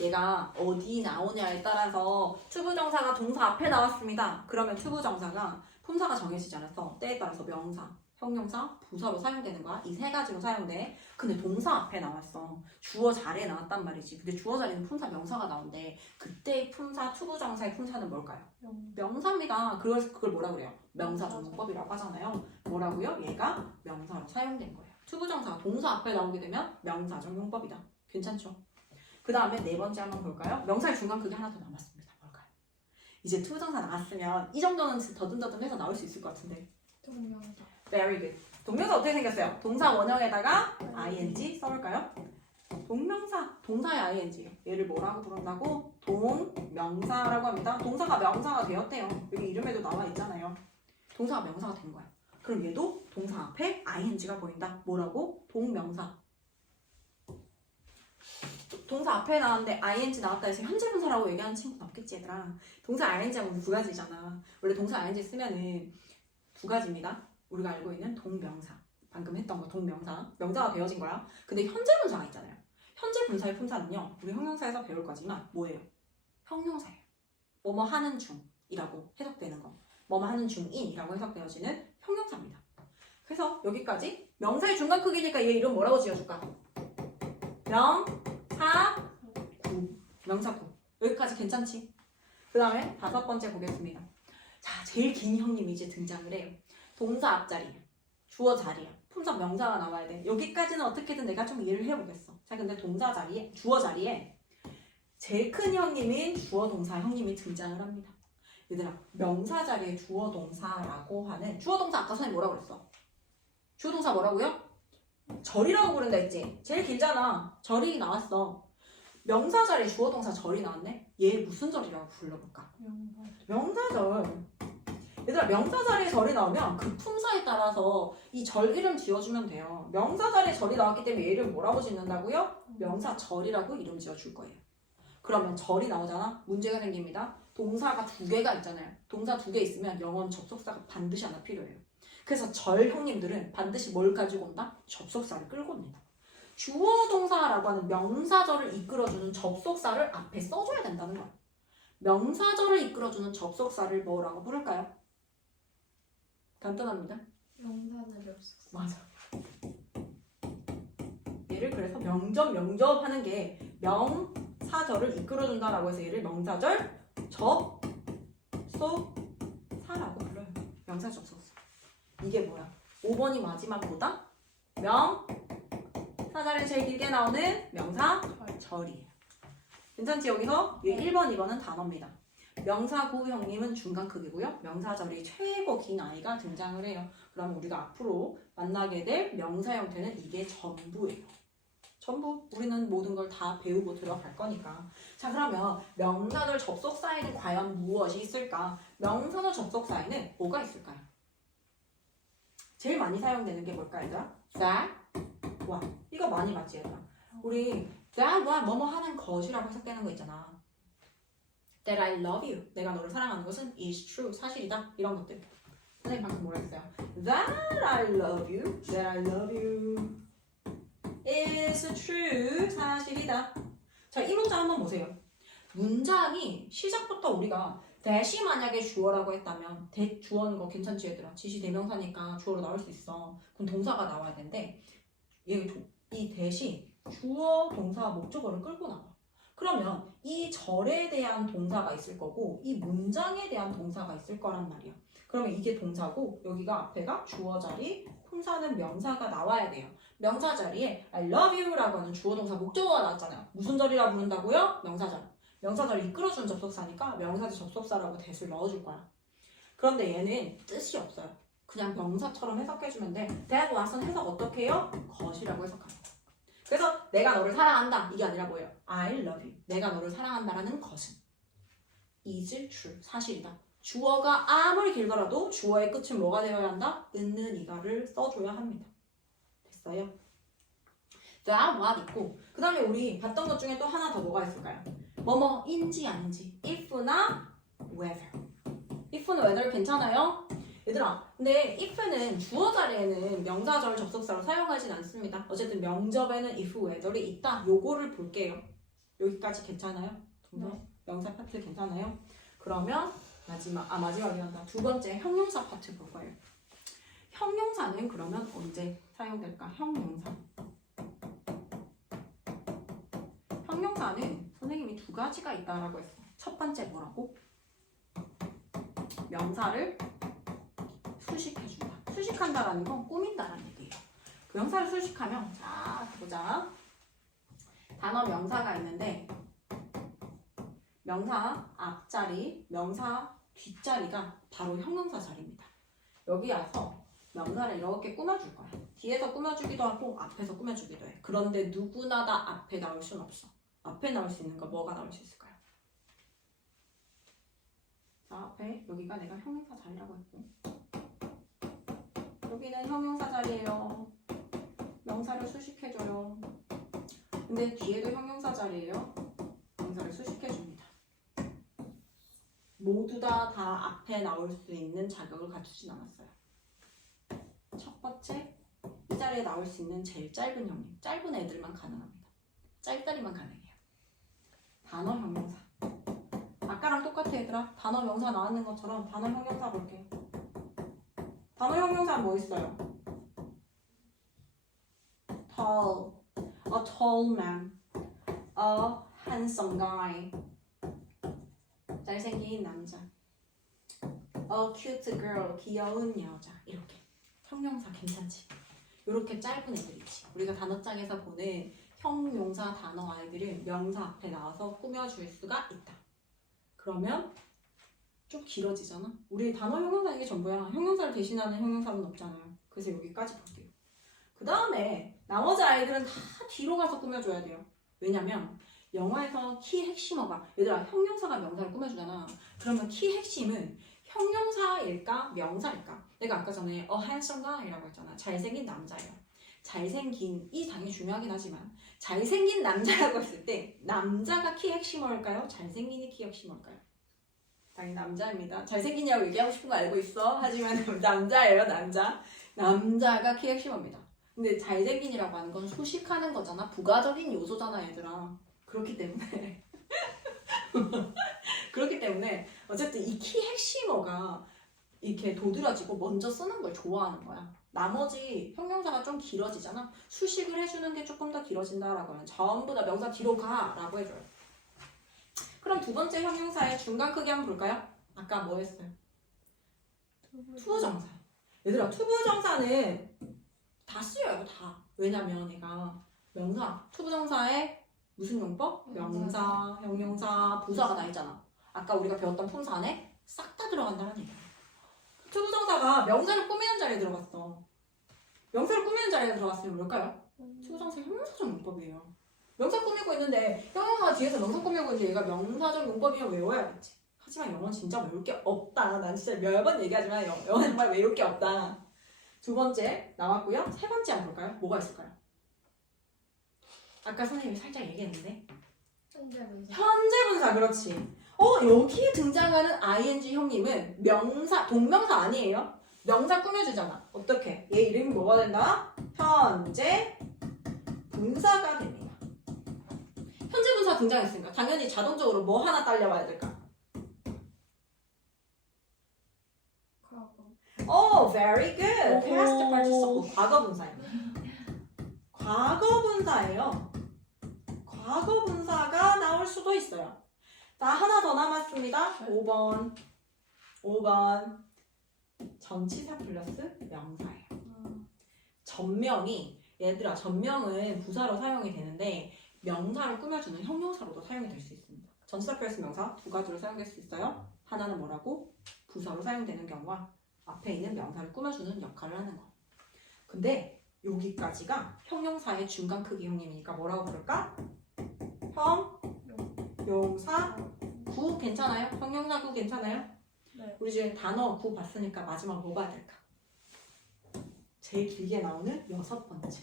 얘가 어디 나오냐에 따라서 투부정사가 동사 앞에 나왔습니다. 그러면 투부정사가 품사가 정해지지 않았어. 때에 따라서 명사, 형용사, 부사로 사용되는 거야. 이 세 가지로 사용돼. 근데 동사 앞에 나왔어. 주어 자리에 나왔단 말이지. 근데 주어 자리는 품사, 명사가 나온대. 그때의 품사, 투부정사의 품사는 뭘까요? 명사입니다. 그걸 뭐라 그래요? 명사전문법이라고 하잖아요. 뭐라고요? 얘가 명사로 사용된 거예요. 투부정사가 동사 앞에 나오게 되면 명사전문법이다. 괜찮죠? 그 다음에 네 번째 한번 볼까요? 명사의 중간 크기 하나 더 남았습니다. 뭘까요? 이제 투부정사 나왔으면 이 정도는 더듬더듬 해서 나올 수 있을 것 같은데. 동명사. Very good. 동명사 어떻게 생겼어요? 동사 원형에다가 ing 써볼까요? 동명사, 동사의 ing. 얘를 뭐라고 부른다고? 동명사라고 합니다. 동사가 명사가 되었대요. 여기 이름에도 나와 있잖아요. 동사가 명사가 된 거야. 그럼 얘도 동사 앞에 ing가 보인다. 뭐라고? 동명사. 동사 앞에 나왔는데 ing 나왔다 해서 현재 분사라고 얘기하는 친구는 없겠지 얘들아. 동사 ing 하면 두 가지잖아. 원래 동사 ing 쓰면은 두 가지입니다. 우리가 알고 있는 동명사. 방금 했던 거 동명사. 명사가 되어진 거야. 근데 현재 분사가 있잖아요. 현재 분사의 품사는요. 우리 형용사에서 배울 거지만 뭐예요? 형용사예요. 뭐뭐 하는 중이라고 해석되는 거. 뭐뭐 하는 중인이라고 해석되어지는 형용사입니다. 그래서 여기까지 명사의 중간 크기니까 얘 이름 뭐라고 지어줄까? 명사 구. 명사 구. 여기까지 괜찮지? 그 다음에 다섯 번째 보겠습니다. 자, 제일 긴 형님이 이제 등장을 해요. 동사 앞자리, 주어 자리야. 품사 명사가 나와야 돼. 여기까지는 어떻게든 내가 좀 이해를 해보겠어. 자, 근데 동사 자리에, 주어 자리에 제일 큰 형님인 주어 동사 형님이 등장을 합니다. 얘들아, 명사 자리에 주어 동사라고 하는 주어 동사 아까 선생님 뭐라고 그랬어? 주어 동사 뭐라고요? 절이라고 부른다 했지? 제일 길잖아. 절이 나왔어. 명사 자리에 주어 동사 절이 나왔네? 얘 무슨 절이라고 불러볼까? 명사절. 얘들아, 명사 자리에 절이 나오면 그 품사에 따라서 이 절 이름 지어주면 돼요. 명사 자리에 절이 나왔기 때문에 얘를 뭐라고 짓는다고요? 명사절이라고 이름 지어줄 거예요. 그러면 절이 나오잖아? 문제가 생깁니다. 동사가 2개가 있잖아요. 동사 2개 있으면 영어는 접속사가 반드시 하나 필요해요. 그래서 절 형님들은 반드시 뭘 가지고 온다? 접속사를 끌고 옵니다. 주어 동사라고 하는 명사절을 이끌어주는 접속사를 앞에 써줘야 된다는 거야. 명사절을 이끌어주는 접속사를 뭐라고 부를까요? 간단합니다. 명사절이 없었어. 맞아. 얘를 그래서 명접 하는 게 명사절을 이끌어준다라고 해서 얘를 명사절 접속사라고 불러요. 명사 접속사. 이게 뭐야? 5번이 마지막보다 명사절에 제일 길게 나오는 명사절이에요. 괜찮지? 여기서 네. 1번, 2번은 단어입니다. 명사구 형님은 중간 크기고요. 명사절이 최고 긴 아이가 등장을 해요. 그럼 우리가 앞으로 만나게 될 명사 형태는 이게 전부예요. 전부. 우리는 모든 걸 다 배우고 들어갈 거니까. 자, 그러면 명사절 접속사에는 과연 무엇이 있을까? 명사절 접속사에는 뭐가 있을까요? 제일 많이 사용되는 게 뭘까요, 얘들아? that, what. 이거 많이 맞지, 얘들아? 우리 that, what, 뭐뭐 하는 것이라고 해석되는 거 있잖아. That I love you. 내가 너를 사랑하는 것은 is true. 사실이다. 이런 것들. 선생님 방금 뭐라 했어요? That I love you. That I love you is true. 사실이다. 자, 이 문장 한번 보세요. 문장이 시작부터 우리가 that이 만약에 주어라고 했다면 that 주어인 거 괜찮지 얘들아? 지시 대명사니까 주어로 나올 수 있어. 그럼 동사가 나와야 되는데 이 that이 주어, 동사, 목적어를 끌고 나와. 그러면 이 절에 대한 동사가 있을 거고 이 문장에 대한 동사가 있을 거란 말이야. 그러면 이게 동사고 여기가 앞에가 주어 자리, 품사는 명사가 나와야 돼요. 명사 자리에 I love you라고 하는 주어 동사 목적어가 나왔잖아요. 무슨 절이라 부른다고요? 명사절. 명사절을 이끌어주는 접속사니까 명사절 접속사라고 that을 넣어줄 거야. 그런데 얘는 뜻이 없어요. 그냥 명사처럼 해석해주면 돼. that what은 해석 어떻게 해요? 것이라고 해석합니다. 그래서 내가 너를 사랑한다 이게 아니라 뭐예요? I love you. 내가 너를 사랑한다라는 것은 is true. 사실이다. 주어가 아무리 길더라도 주어의 끝은 뭐가 되어야 한다? 있는 이가를 써줘야 합니다. 됐어요? that, what 있고 그 다음에 우리 봤던 것 중에 또 하나 더 뭐가 있을까요? 뭐뭐인지 아닌지 if나 whether. if는 whether 괜찮아요? 얘들아, 근데 if는 주어 자리에는 명사절 접속사로 사용하진 않습니다. 어쨌든 명접에는 if, whether이 있다. 요거를 볼게요. 여기까지 괜찮아요? 네. 명사 파트 괜찮아요? 그러면 마지막이란다. 두 번째 형용사 파트 볼 거예요. 형용사는 그러면 언제 사용될까? 형용사. 형용사는 선생님이 2가지가 있다라고 했어요. 첫 번째 뭐라고? 명사를 수식해준다. 수식한다라는 건 꾸민다라는 얘기예요. 그 명사를 수식하면 자 보자. 단어 명사가 있는데 명사 앞자리, 명사 뒷자리가 바로 형용사 자리입니다. 여기 와서 명사를 이렇게 꾸며줄 거야. 뒤에서 꾸며주기도 하고 앞에서 꾸며주기도 해. 그런데 누구나 다 앞에 나올 순 없어. 앞에 나올 수 있는 거 뭐가 나올 수 있을까요? 자, 앞에 여기가 내가 형용사 자리라고 했고 여기는 형용사 자리예요. 명사를 수식해줘요. 근데 뒤에도 형용사 자리예요. 명사를 수식해줍니다. 모두 다 앞에 나올 수 있는 자격을 갖추진 않았어요. 첫 번째, 이 자리에 나올 수 있는 제일 짧은 형님. 짧은 애들만 가능합니다. 짧다리만 가능해요. 단어 형용사. 아까랑 똑같아 얘들아. 단어 명사 나왔는 것처럼 단어 형용사 볼게요. 단어 형용사 뭐 있어요? tall, a tall man, a handsome guy, 잘생긴 남자, a cute girl, 귀여운 여자. 이렇게 형용사 괜찮지? 이렇게 짧은 애들이지. 우리가 단어장에서 보는 형용사 단어 아이들을 명사 앞에 나와서 꾸며줄 수가 있다. 그러면 좀 길어지잖아. 우리 단어 형용사 이게 전부야. 형용사를 대신하는 형용사는 없잖아요. 그래서 여기까지 볼게요. 그 다음에 나머지 아이들은 다 뒤로 가서 꾸며줘야 돼요. 왜냐면 영어에서 키 핵심어가 얘들아 형용사가 명사를 꾸며주잖아. 그러면 키 핵심은 형용사일까 명사일까? 내가 아까 전에 a handsome guy이라고 했잖아. 잘생긴 남자예요. 잘생긴이 당연히 중요하긴 하지만 잘생긴 남자라고 했을 때 남자가 키 핵심어일까요? 잘생긴이 키 핵심어일까요? 당연히 남자입니다. 잘생기냐고 얘기하고 싶은 거 알고 있어. 하지만 남자예요, 남자. 남자가 키 핵심어입니다. 근데 잘생긴이라고 하는 건 수식하는 거잖아. 부가적인 요소잖아, 얘들아. 그렇기 때문에 그렇기 때문에 어쨌든 이 키 핵심어가 이렇게 도드라지고 먼저 쓰는 걸 좋아하는 거야. 나머지 형용사가 좀 길어지잖아. 수식을 해주는 게 조금 더 길어진다라고 하면 전부 다 명사 뒤로 가라고 해줘요. 그럼 두 번째 형용사의 중간 크기 한번 볼까요? 아까 뭐 했어요? 투부정사. 얘들아 투부정사는 다 쓰여요. 다. 왜냐면 얘가 명사, 투부정사에 무슨 용법? 명사, 형용사, 부사가 다 있잖아. 아까 우리가 배웠던 품사 안에 싹 다 들어간다는 얘기야. 투부정사가 명사를 꾸미는 자리에 들어갔어. 명사를 꾸미는 자리에 들어갔으면 뭘까요? 투부정사 형용사적 용법이에요. 명사 꾸미고 있는데 형용사가 뒤에서 명사 꾸미고 있는데 얘가 명사적 용법이면 외워야겠지. 하지만 영어는 진짜 외울 게 없다. 난 진짜 몇 번 얘기하지만 영어는 정말 외울 게 없다. 두 번째 나왔고요. 세 번째 한번 볼까요? 뭐가 있을까요? 아까 선생님이 살짝 얘기했는데 현재분사. 현재분사 그렇지. 여기에 등장하는 ing 형님은 명사, 동명사 아니에요? 명사 꾸며주잖아. 어떻게? 얘 이름이 뭐가 된다? 현재 분사가 됩니다. 현재 분사 등장했으니까 당연히 자동적으로 뭐 하나 딸려와야 될까? 과거. Very good. Past participle. 과거 분사예요. 과거 분사예요. 과거 분사가 나올 수도 있어요. 자, 하나 더 남았습니다. 5번. 전치사 플러스 명사예요. 전명이 얘들아 전명은 부사로 사용이 되는데 명사를 꾸며주는 형용사로도 사용이 될 수 있습니다. 전치사 플러스 명사 두 가지로 사용될 수 있어요. 하나는 뭐라고? 부사로 사용되는 경우와 앞에 있는 명사를 꾸며주는 역할을 하는 거. 근데 여기까지가 형용사의 중간 크기 형님이니까 뭐라고 부를까? 형용사 구 괜찮아요? 형용사 구 괜찮아요? 네. 우리 지금 단어 구 봤으니까 마지막 뭐 봐야 될까? 제일 길게 나오는 여섯 번째.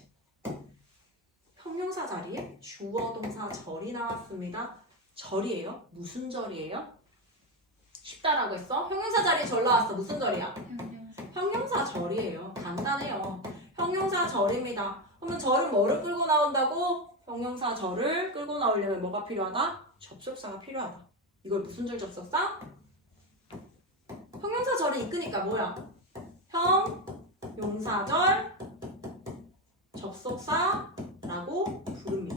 형용사 자리에 주어 동사 절이 나왔습니다. 절이에요? 무슨 절이에요? 쉽다라고 했어? 형용사 자리에 절 나왔어. 무슨 절이야? 형용사 절이에요. 간단해요. 형용사 절입니다. 그러면 절은 뭐를 끌고 나온다고? 형용사 절을 끌고 나오려면 뭐가 필요하다? 접속사가 필요하다. 이걸 무슨 절 접속사? 형용사 절을 이끄니까 뭐야? 형용사절 접속사라고 부릅니다.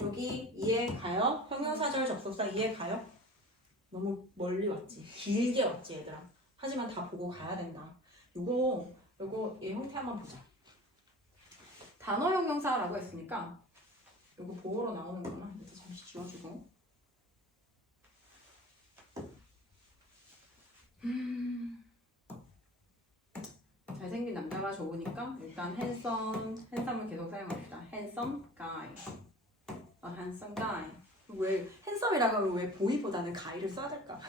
여기 이해 가요? 형용사절 접속사 이해 가요? 너무 멀리 왔지. 길게 왔지 얘들아. 하지만 다 보고 가야 된다. 요거 얘 형태 한번 보자. 단어 형용사라고 했으니까 요거 보호로 나오는 거만 이제 잠시 지워주고. 잘생긴 남자가 좋으니까 일단 handsom을 계속 사용합니다. handsome guy. handsome guy. 왜 handsome이라고 하면 왜 boy보다는 guy를 써야 될까?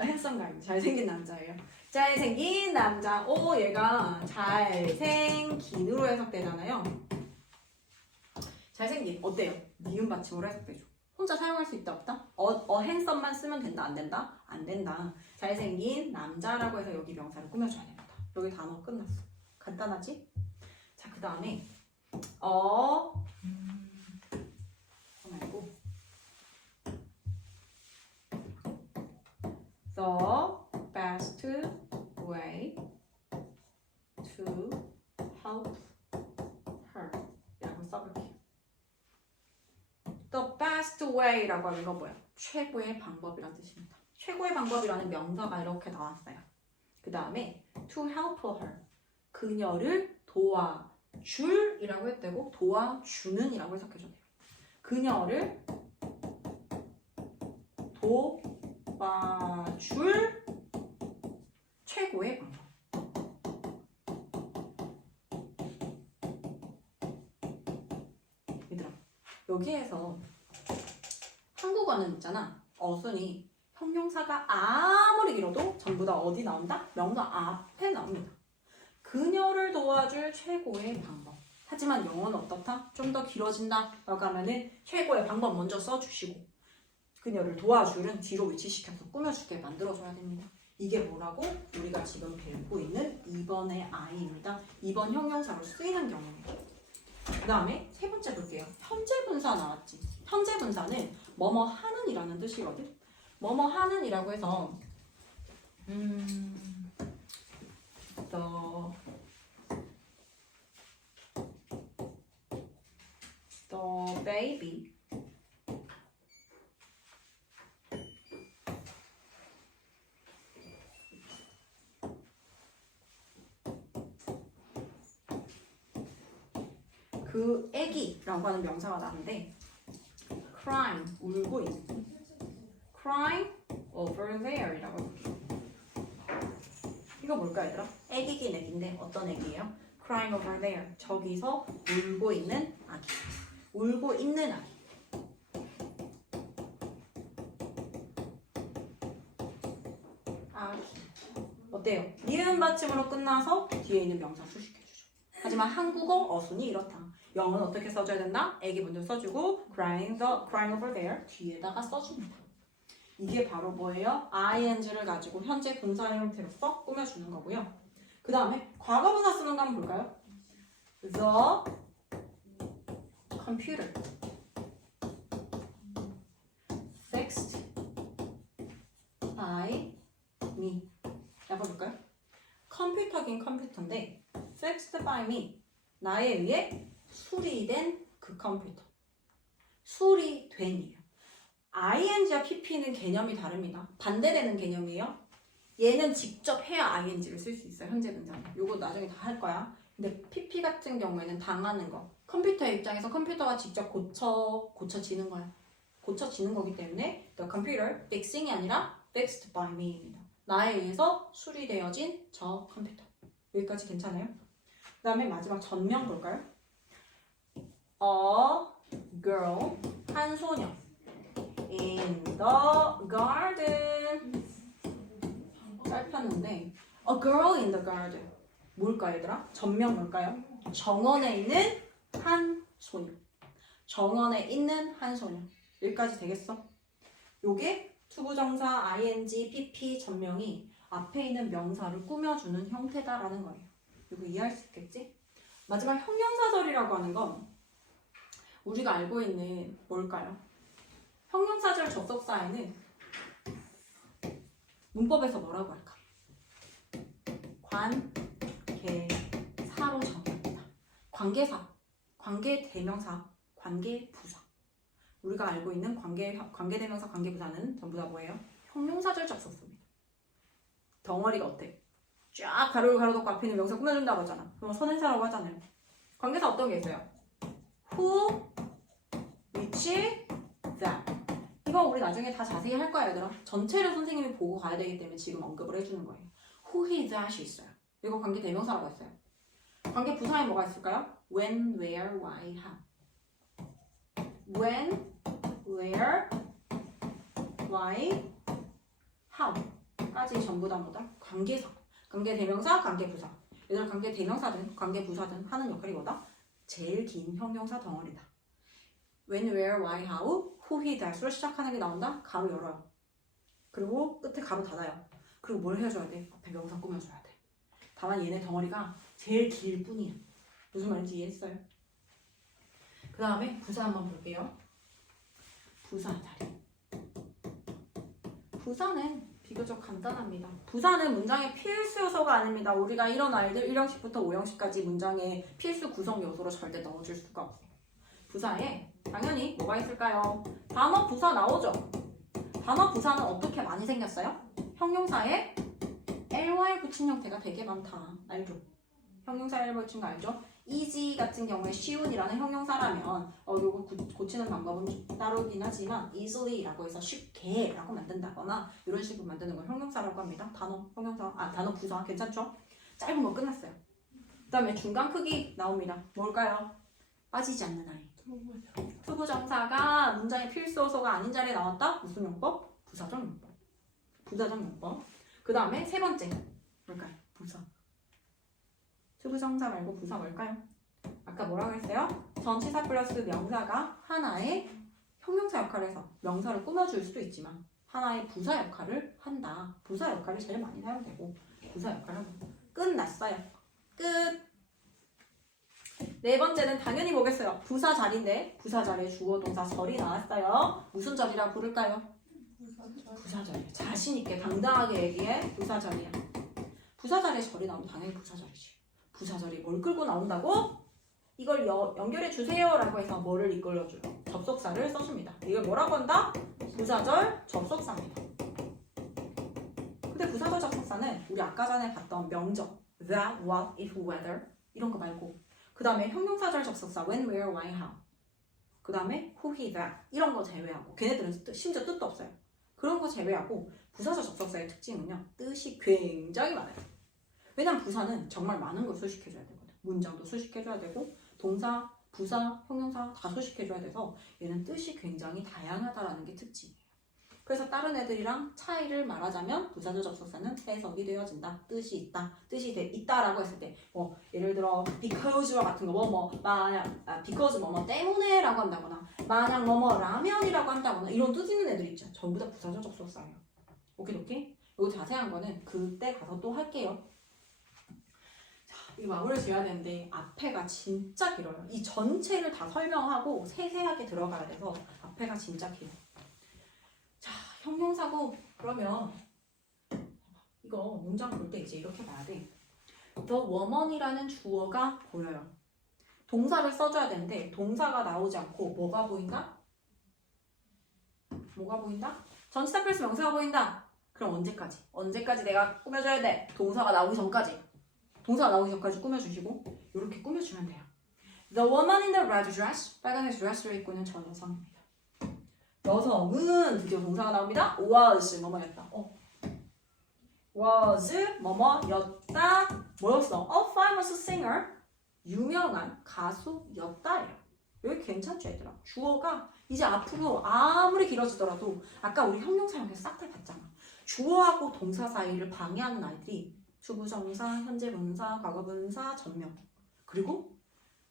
handsome guy. 잘생긴 남자예요. 잘생긴 남자. 얘가 잘생긴으로 해석되잖아요. 잘생긴 어때요? 미음 받침으로 해석되죠. 혼자 사용할 수 있다 없다? handsome만 쓰면 된다 안 된다? 안 된다. 잘생긴 남자라고 해서 여기 명사를 꾸며줘야 됩니다. 여기 단어 끝났어. 간단하지? 자, 그 다음에 말고 the best way to help her 라고 써볼게요. The best way라고 하는 건 뭐야? 최고의 방법이라는 뜻입니다. 최고의 방법이라는 명사가 이렇게 나왔어요. 그 다음에 to help her 그녀를 도와줄이라고 했대고 도와주는 이라고 해석해줘야 돼요. 그녀를 도와줄 최고의 방법. 얘들아, 여기에서 한국어는 있잖아. 어순이 형용사가 아무리 길어도 전부 다 어디 나온다? 명사 앞에 나옵니다. 그녀를 도와줄 최고의 방법. 하지만 영어는 어떻다? 좀 더 길어진다 라고 하면은 최고의 방법 먼저 써주시고 그녀를 도와줄은 뒤로 위치시켜서 꾸며주게 만들어줘야 됩니다. 이게 뭐라고? 우리가 지금 배우고 있는 2번의 I입니다. 2번 형용사로 쓰이는 경우입니다. 그 다음에 세 번째 볼게요. 현재 분사 나왔지. 현재 분사는 뭐뭐 하는 이라는 뜻이거든. 뭐뭐 하는 이라고 해서 the baby 그 애기라고 하는 명사가 나는데 crying 울고 있는 crying over there 이라고 해볼게요. 이거 뭘까 얘들아? 애기긴 애기인데 어떤 애기예요? crying over there 저기서 울고 있는 아기. 울고 있는 아기. 아기. 어때요? 니은 받침으로 끝나서 뒤에 있는 명사 수식해주죠. 하지만 한국어 어순이 이렇다. 영어는 어떻게 써줘야 된다? 애기 먼저 써주고 crying over there 뒤에다가 써줍니다. 이게 바로 뭐예요? ing를 가지고 현재 분사의 형태로서 꾸며주는 거고요. 그 다음에 과거분사 쓰는 거 한번 볼까요? The computer fixed by me 라고 볼까요? 컴퓨터긴 컴퓨터인데 fixed by me 나에 의해 수리된 그 컴퓨터 수리된이에요. ing와 pp는 개념이 다릅니다. 반대되는 개념이에요. 얘는 직접 해야 ing를 쓸 수 있어요. 현재 분사는. 요거 나중에 다 할 거야. 근데 pp 같은 경우에는 당하는 거. 컴퓨터의 입장에서 컴퓨터가 직접 고쳐지는 거야. 고쳐지는 거기 때문에 the computer fixing이 아니라 fixed by me입니다. 나에 의해서 수리되어진 저 컴퓨터. 여기까지 괜찮아요? 그 다음에 마지막 전명 볼까요? A girl 한 소녀 in the garden 짧혔는데 A girl in the garden 뭘까 얘들아? 전명 뭘까요? 정원에 있는 한 소녀 정원에 있는 한 소녀 여기까지 되겠어? 요게 투부정사, ing, pp, 전명이 앞에 있는 명사를 꾸며주는 형태다라는 거예요. 이거 이해할 수 있겠지? 마지막 형용사절이라고 하는 건 우리가 알고 있는 뭘까요? 형용사절 접속사에는 문법에서 뭐라고 할까? 관계사로 정의합니다. 관계사, 관계대명사, 관계부사. 우리가 알고 있는 관계대명사, 관계부사는 전부 다 뭐예요? 형용사절 접속사입니다. 덩어리가 어때? 쫙 가로를 가로놓고 앞에 있는 명사 꾸며준다고 하잖아. 그럼 선행사라고 하잖아요. 관계사 어떤 게 있어요? Who, which, that. 이거 우리 나중에 다 자세히 할 거야 얘들아. 전체를 선생님이 보고 가야 되기 때문에 지금 언급을 해주는 거예요. Who, he, that이 있어요. 이거 관계 대명사라고 했어요. 관계 부사에 뭐가 있을까요? When, where, why, how. When, where, why, how 까지 전부 다 뭐다? 관계사. 관계 대명사, 관계 부사. 얘들아 관계 대명사든 관계 부사든 하는 역할이 뭐다? 제일 긴 형용사 덩어리다. When, where, why, how, who, he, that으로 시작하는 게 나온다? 가로 열어요. 그리고 끝에 가로 닫아요. 그리고 뭘 해줘야 돼? 앞에 명사 꾸며줘야 돼. 다만 얘네 덩어리가 제일 길 뿐이야. 무슨 말인지 이해했어요? 그 다음에 부사 한번 볼게요. 부사 자리. 부사는 비교적 간단합니다. 부사는 문장의 필수 요소가 아닙니다. 우리가 이런 아이들 1형식부터 5형식까지 문장의 필수 구성 요소로 절대 넣어줄 수가 없어요. 부사에 당연히 뭐가 있을까요? 단어 부사 나오죠? 단어 부사는 어떻게 많이 생겼어요? 형용사에 ly 붙인 형태가 되게 많다. 알죠? 형용사 1번 친 거 알죠? easy 같은 경우에 쉬운이라는 형용사라면 요거 고치는 방법은 따로긴 하지만 easily 라고 해서 쉽게 라고 만든다거나 이런 식으로 만드는 걸 형용사라고 합니다. 단어, 형용사, 단어 부사 괜찮죠? 짧은 거 끝났어요. 그 다음에 중간 크기 나옵니다. 뭘까요? 빠지지 않는 아이. 투부정사가 문장의 필수 요소가 아닌 자리에 나왔다? 무슨 용법? 부사적 용법. 부사적 용법. 그 다음에 세 번째 뭘까요? 부사. 투부정사 말고 부사 뭘까요? 아까 뭐라고 했어요? 전치사 플러스 명사가 하나의 형용사 역할을 해서 명사를 꾸며줄 수도 있지만 하나의 부사 역할을 한다. 부사 역할이 제일 많이 사용되고 부사 역할을 한다. 끝났어요. 끝. 네 번째는 당연히 뭐겠어요? 부사 자리인데 부사 자리에 주어 동사 절이 나왔어요. 무슨 절이라 부를까요? 부사 자리. 자신 있게 당당하게 얘기해. 부사 자리야. 부사 자리에 절이 나오면 당연히 부사 자리지. 부사 자리 뭘 끌고 나온다고? 이걸 연결해 주세요라고 해서 뭐를 이끌어줘요? 접속사를 써줍니다. 이걸 뭐라고 한다? 부사절 접속사입니다. 근데 부사절 접속사는 우리 아까 전에 봤던 명적 that, what, if, whether 이런 거 말고 그 다음에 형용사절 접속사 when, where, why, how 그 다음에 who, he, that 이런 거 제외하고 걔네들은 심지어 뜻도 없어요. 그런 거 제외하고 부사절 접속사의 특징은요. 뜻이 굉장히 많아요. 왜냐면 부사는 정말 많은 걸 수식해줘야 되거든. 문장도 수식해줘야 되고 동사, 부사, 형용사 다 수식해줘야 돼서 얘는 뜻이 굉장히 다양하다라는 게 특징이에요. 그래서 다른 애들이랑 차이를 말하자면 부사절 접속사는 해석이 되어진다. 뜻이 있다. 뜻이 있다라고 했을 때 예를 들어 because와 같은 거 만약 because 뭐뭐 때문에 라고 한다거나 만약 뭐뭐 라면이라고 한다거나 이런 뜻 있는 애들 있죠. 전부 다 부사절 접속사예요. 오케이? 이거 자세한 거는 그때 가서 또 할게요. 이 마무리를 지어야 되는데 앞에가 진짜 길어요. 이 전체를 다 설명하고 세세하게 들어가야 돼서 앞에가 진짜 길어요. 자, 형용사고 그러면 이거 문장 볼 때 이제 이렇게 봐야 돼. The woman이라는 주어가 보여요. 동사를 써줘야 되는데 동사가 나오지 않고 뭐가 보인다? 뭐가 보인다? 전치사 플러스 명사가 보인다. 그럼 언제까지? 언제까지 내가 꾸며줘야 돼? 동사가 나오기 전까지. 동사가 나오기 전까지 꾸며주시고 이렇게 꾸며주면 돼요. The woman in the red dress, 빨간색 드레스를 입고 있는 저 여성입니다. 여성은 드디어 동사가 나옵니다. was 뭐뭐였다. was 뭐뭐였다. 뭐였어? A famous singer, 유명한 가수였다예요. 여기 괜찮죠 얘들아? 주어가 이제 앞으로 아무리 길어지더라도 아까 우리 형용사형에서 싹 다 봤잖아. 주어하고 동사 사이를 방해하는 아이들이 주부정사, 현재분사, 과거분사, 전명 그리고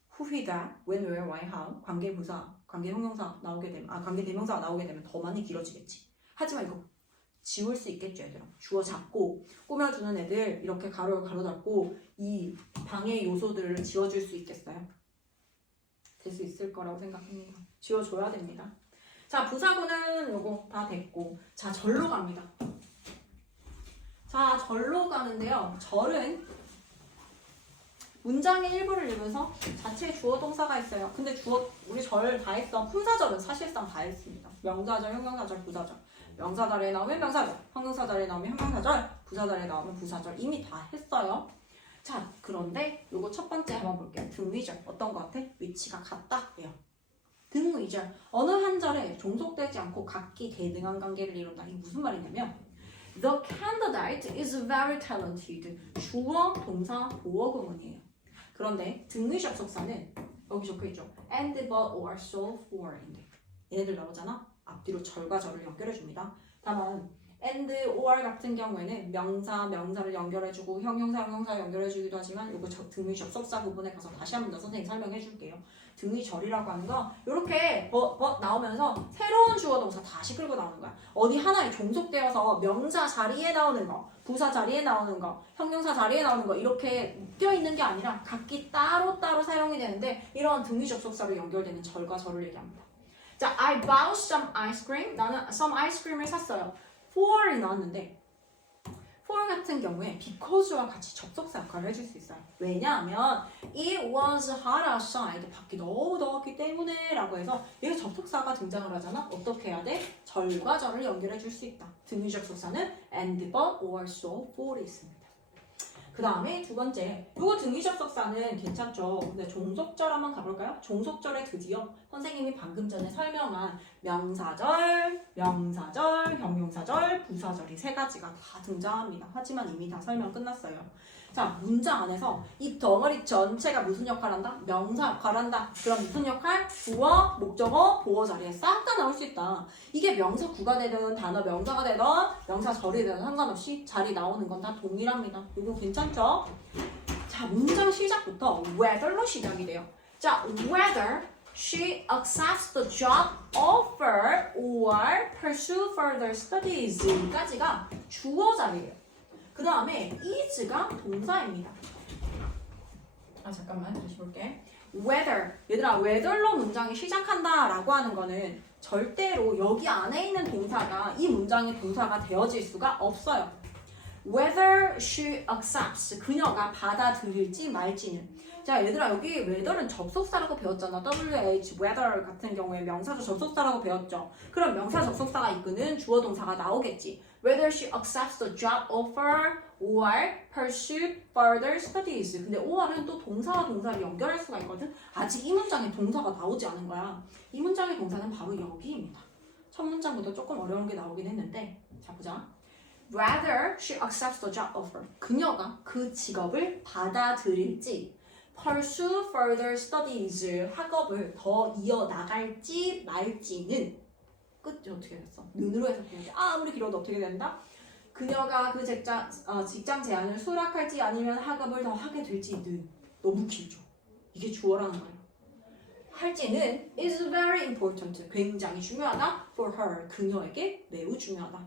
후휘다, when, where, why, how 관계부사, 관계형용사 나오게 되면 관계대명사가 나오게 되면 더 많이 길어지겠지. 하지만 이거 지울 수 있겠죠 얘들아. 주어 잡고 꾸며주는 애들 이렇게 가로 잡고 이 방해 요소들을 지워줄 수 있겠어요? 될 수 있을 거라고 생각합니다. 지워줘야 됩니다. 자, 부사구는 요거 다 됐고 자, 절로 갑니다. 자, 절로 가는데요. 절은 문장의 일부를 읽으면서 자체에 주어 동사가 있어요. 근데 우리 절 다 했던 품사절은 사실상 다 했습니다. 명사절, 형용사절, 부사절. 명사 자리에 나오면 명사절, 형용사 자리에 나오면 형용사절, 부사 자리에 나오면 부사절 이미 다 했어요. 자, 그런데 요거 첫 번째 한번 볼게요. 등위절 어떤 거 같아? 위치가 같다예요. 등위절 어느 한 절에 종속되지 않고 각기 대등한 관계를 이룬다. 이게 무슨 말이냐면 The candidate is very talented. 주어, 동사, 보어 구문이에요. 그런데 등위 접속사는 여기 적혀있죠. And, but, or, so, for인데 얘네들 나오잖아. 앞뒤로 절과 절을 연결해줍니다. 다만 and, or 같은 경우에는 명사를 연결해주고 형용사 연결해주기도 하지만 이거 등위 접속사 부분에 가서 다시 한 번 더 선생님이 설명해줄게요. 등위 절이라고 하는 거 이렇게 나오면서 새로운 주어 동사 다시 끌고 나오는 거야. 어디 하나에 종속되어서 명사 자리에 나오는 거, 부사 자리에 나오는 거, 형용사 자리에 나오는 거 이렇게 묶여 있는 게 아니라 각기 따로따로 사용이 되는데 이런 등위 접속사로 연결되는 절과 절을 얘기합니다. 자, I bought some ice cream. 나는 some ice cream을 샀어요. for이 나왔는데 for 같은 경우에 because와 같이 접속사 역할을 해줄 수 있어요. 왜냐하면 it was hot outside. 밖이 너무 더웠기 때문에 라고 해서 얘가 접속사가 등장을 하잖아. 어떻게 해야 돼? 절과 절을 연결해 줄 수 있다. 등위 접속사는 and, but, or, so, for이 있습니다. 그 다음에 두 번째, 요거 등기접속사는 괜찮죠? 근데 종속절 한번 가볼까요? 종속절에 드디어 선생님이 방금 전에 설명한 명사절, 형용사절, 부사절이 세 가지가 다 등장합니다. 하지만 이미 다 설명 끝났어요. 자, 문장 안에서 이 덩어리 전체가 무슨 역할을 한다? 명사 역할을 한다. 그럼 무슨 역할? 주어, 목적어, 보어 자리에 싹 다 나올 수 있다. 이게 명사 구가 되든 단어 명사가 되든 명사절이 되든 상관없이 자리 나오는 건 다 동일합니다. 이거 괜찮죠? 자, 문장 시작부터 whether로 시작이 돼요. 자, whether she accepts the job offer or pursue further studies 까지가 주어 자리예요. 그 다음에 is가 동사입니다. 잠깐만 다시 볼게. whether, 얘들아 whether로 문장이 시작한다 라고 하는 거는 절대로 여기 안에 있는 동사가 이 문장의 동사가 되어질 수가 없어요. whether she accepts, 그녀가 받아들일지 말지는. 자, 얘들아 여기 whether는 접속사라고 배웠잖아. WH, whether 같은 경우에 명사조 접속사라고 배웠죠. 그럼 명사 접속사가 이끄는 주어 동사가 나오겠지. whether she accepts the job offer or pursue further studies. 근데 or은 또 동사와 동사를 연결할 수가 있거든. 아직 이 문장에 동사가 나오지 않은 거야. 이 문장의 동사는 바로 여기입니다. 첫 문장부터 조금 어려운 게 나오긴 했는데, 자 보자. Whether she accepts the job offer. 그녀가 그 직업을 받아들일지, pursue further studies. 학업을 더 이어나갈지 말지는. 끝이 어떻게 됐어? 는으로 해석해야지. 아무리 길어도 어떻게 된다? 그녀가 그 직장 제안을 수락할지 아니면 학업을 더 하게 될지는. 너무 길죠. 이게 주어라는 거예요. 할지는 is very important. 굉장히 중요하다. for her. 그녀에게 매우 중요하다.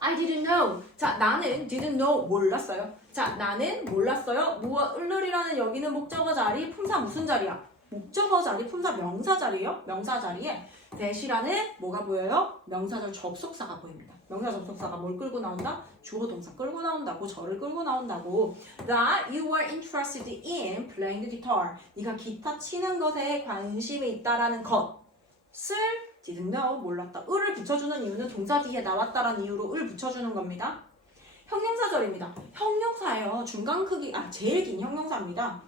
I didn't know. 자, 나는 didn't know. 몰랐어요. 자, 나는 몰랐어요. 을이라는 여기는 목적어 자리, 품사 무슨 자리야? 목적어 자리, 품사 명사 자리예요. 명사 자리에 that이라는 뭐가 보여요? 명사절 접속사가 보입니다. 명사 접속사가 뭘 끌고 나온다? 주어 동사 끌고 나온다고, 저를 끌고 나온다고. That you are interested in playing the guitar. 네가 기타 치는 것에 관심이 있다라는 것을 didn't know, 몰랐다. 을을 붙여주는 이유는 동사 뒤에 나왔다라는 이유로 을 붙여주는 겁니다. 형용사절입니다. 형용사예요. 중간 크기, 제일 긴 형용사입니다.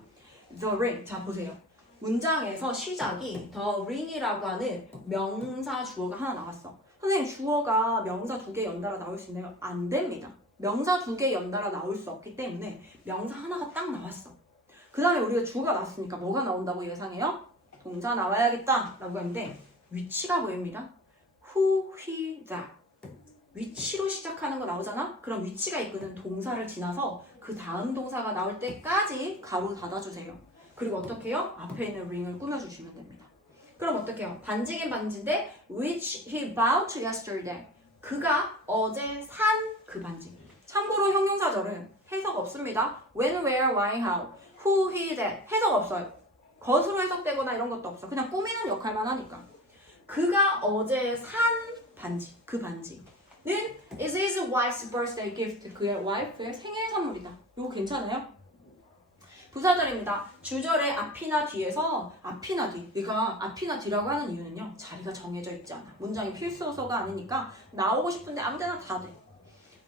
The ring. 자, 보세요. 문장에서 시작이 the ring이라고 하는 명사 주어가 하나 나왔어. 선생님, 주어가 명사 두 개 연달아 나올 수 있나요? 안 됩니다. 명사 두 개 연달아 나올 수 없기 때문에 명사 하나가 딱 나왔어. 그 다음에 우리가 주어가 나왔으니까 뭐가 나온다고 예상해요? 동사 나와야겠다 라고 했는데 위치가 보입니다. who, he, that. 위치로 시작하는 거 나오잖아? 그럼 위치가 이끄는 동사를 지나서 그 다음 동사가 나올 때까지 가로 닫아주세요. 그리고 어떻게 해요? 앞에 있는 ring을 꾸며주시면 됩니다. 그럼 어떻게 해요? 반지긴 반지인데 which he bought yesterday. 그가 어제 산 그 반지. 참고로 형용사절은 해석 없습니다. when, where, why, how. who, he, that. 해석 없어요. 것으로 해석되거나 이런 것도 없어. 그냥 꾸미는 역할만 하니까. 그가 어제 산 반지, 그 반지는 is his wife's birthday gift. 그의 와이프의 생일 선물이다. 이거 괜찮아요? 부사절입니다. 주절의 앞이나 뒤에서 앞이나 뒤. 우리가 앞이나 뒤라고 하는 이유는요. 자리가 정해져 있지 않아. 문장이 필수 요소가 아니니까 나오고 싶은데 아무 데나 다 돼.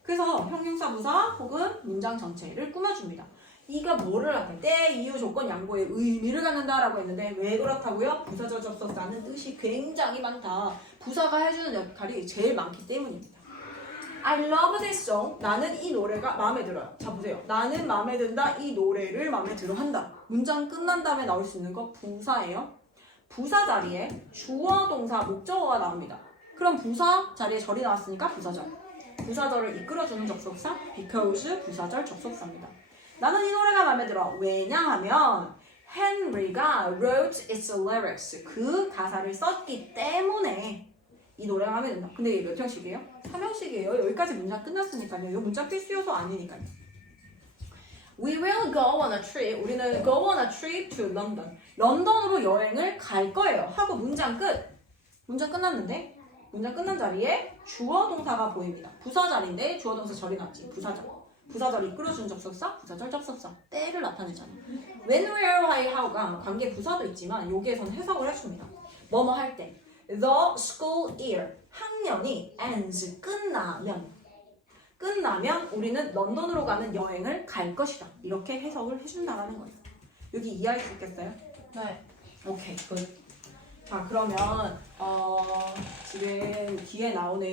그래서 형용사 부사 혹은 문장 전체를 꾸며줍니다. 이가 뭐를 하든 때, 이유, 조건, 양보에 의미를 갖는다라고 했는데 왜 그렇다고요? 부사절 접속사는 뜻이 굉장히 많다. 부사가 해주는 역할이 제일 많기 때문입니다. I love this song. 나는 이 노래가 마음에 들어요. 자, 보세요. 나는 마음에 든다. 이 노래를 마음에 들어 한다. 문장 끝난 다음에 나올 수 있는 거 부사예요. 부사 자리에 주어, 동사, 목적어가 나옵니다. 그럼 부사 자리에 절이 나왔으니까 부사절. 부사절을 이끌어주는 접속사 because 부사절 접속사입니다. 나는 이 노래가 마음에 들어. 왜냐하면 헨리가 wrote its lyrics. 그 가사를 썼기 때문에 이 노래가 마음에 든다. 근데 이게 몇 형식이에요? 3형식이에요. 여기까지 문장 끝났으니까요. 이 문장 필수 요소 아니니까요. We will go on a trip. 우리는 go on a trip to London. 런던으로 여행을 갈 거예요. 하고 문장 끝. 문장 끝났는데 문장 끝난 자리에 주어 동사가 보입니다. 부사 자리인데 주어 동사 절이 났지. 부사절. 부사절 이끌어주는 접속사, 부사절 접속사. 때를 나타내잖아. When, where, why, how가 관계 부사도 있지만 여기에서는 해석을 해줍니다. 뭐뭐 할 때. The school year. 학년이 ends. 끝나면. 끝나면 우리는 런던으로 가는 여행을 갈 것이다. 이렇게 해석을 해준다라는 거예요. 여기 이해할 수 있겠어요? 네. 오케이, 굿. 자, 그러면 지금 뒤에 나오는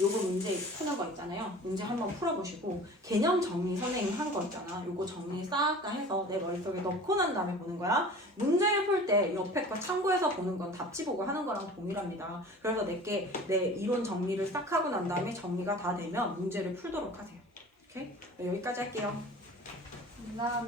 요거 문제 푸는 거 있잖아요. 문제 한번 풀어보시고 개념 정리 선생님 한 거 있잖아. 요거 정리 싹 다 해서 내 머릿속에 넣고 난 다음에 보는 거야. 문제를 풀 때 옆에 거 참고해서 보는 건 답지 보고 하는 거랑 동일합니다. 그래서 내 이론 정리를 싹 하고 난 다음에 정리가 다 되면 문제를 풀도록 하세요. 오케이? 네, 여기까지 할게요. 감사합니다.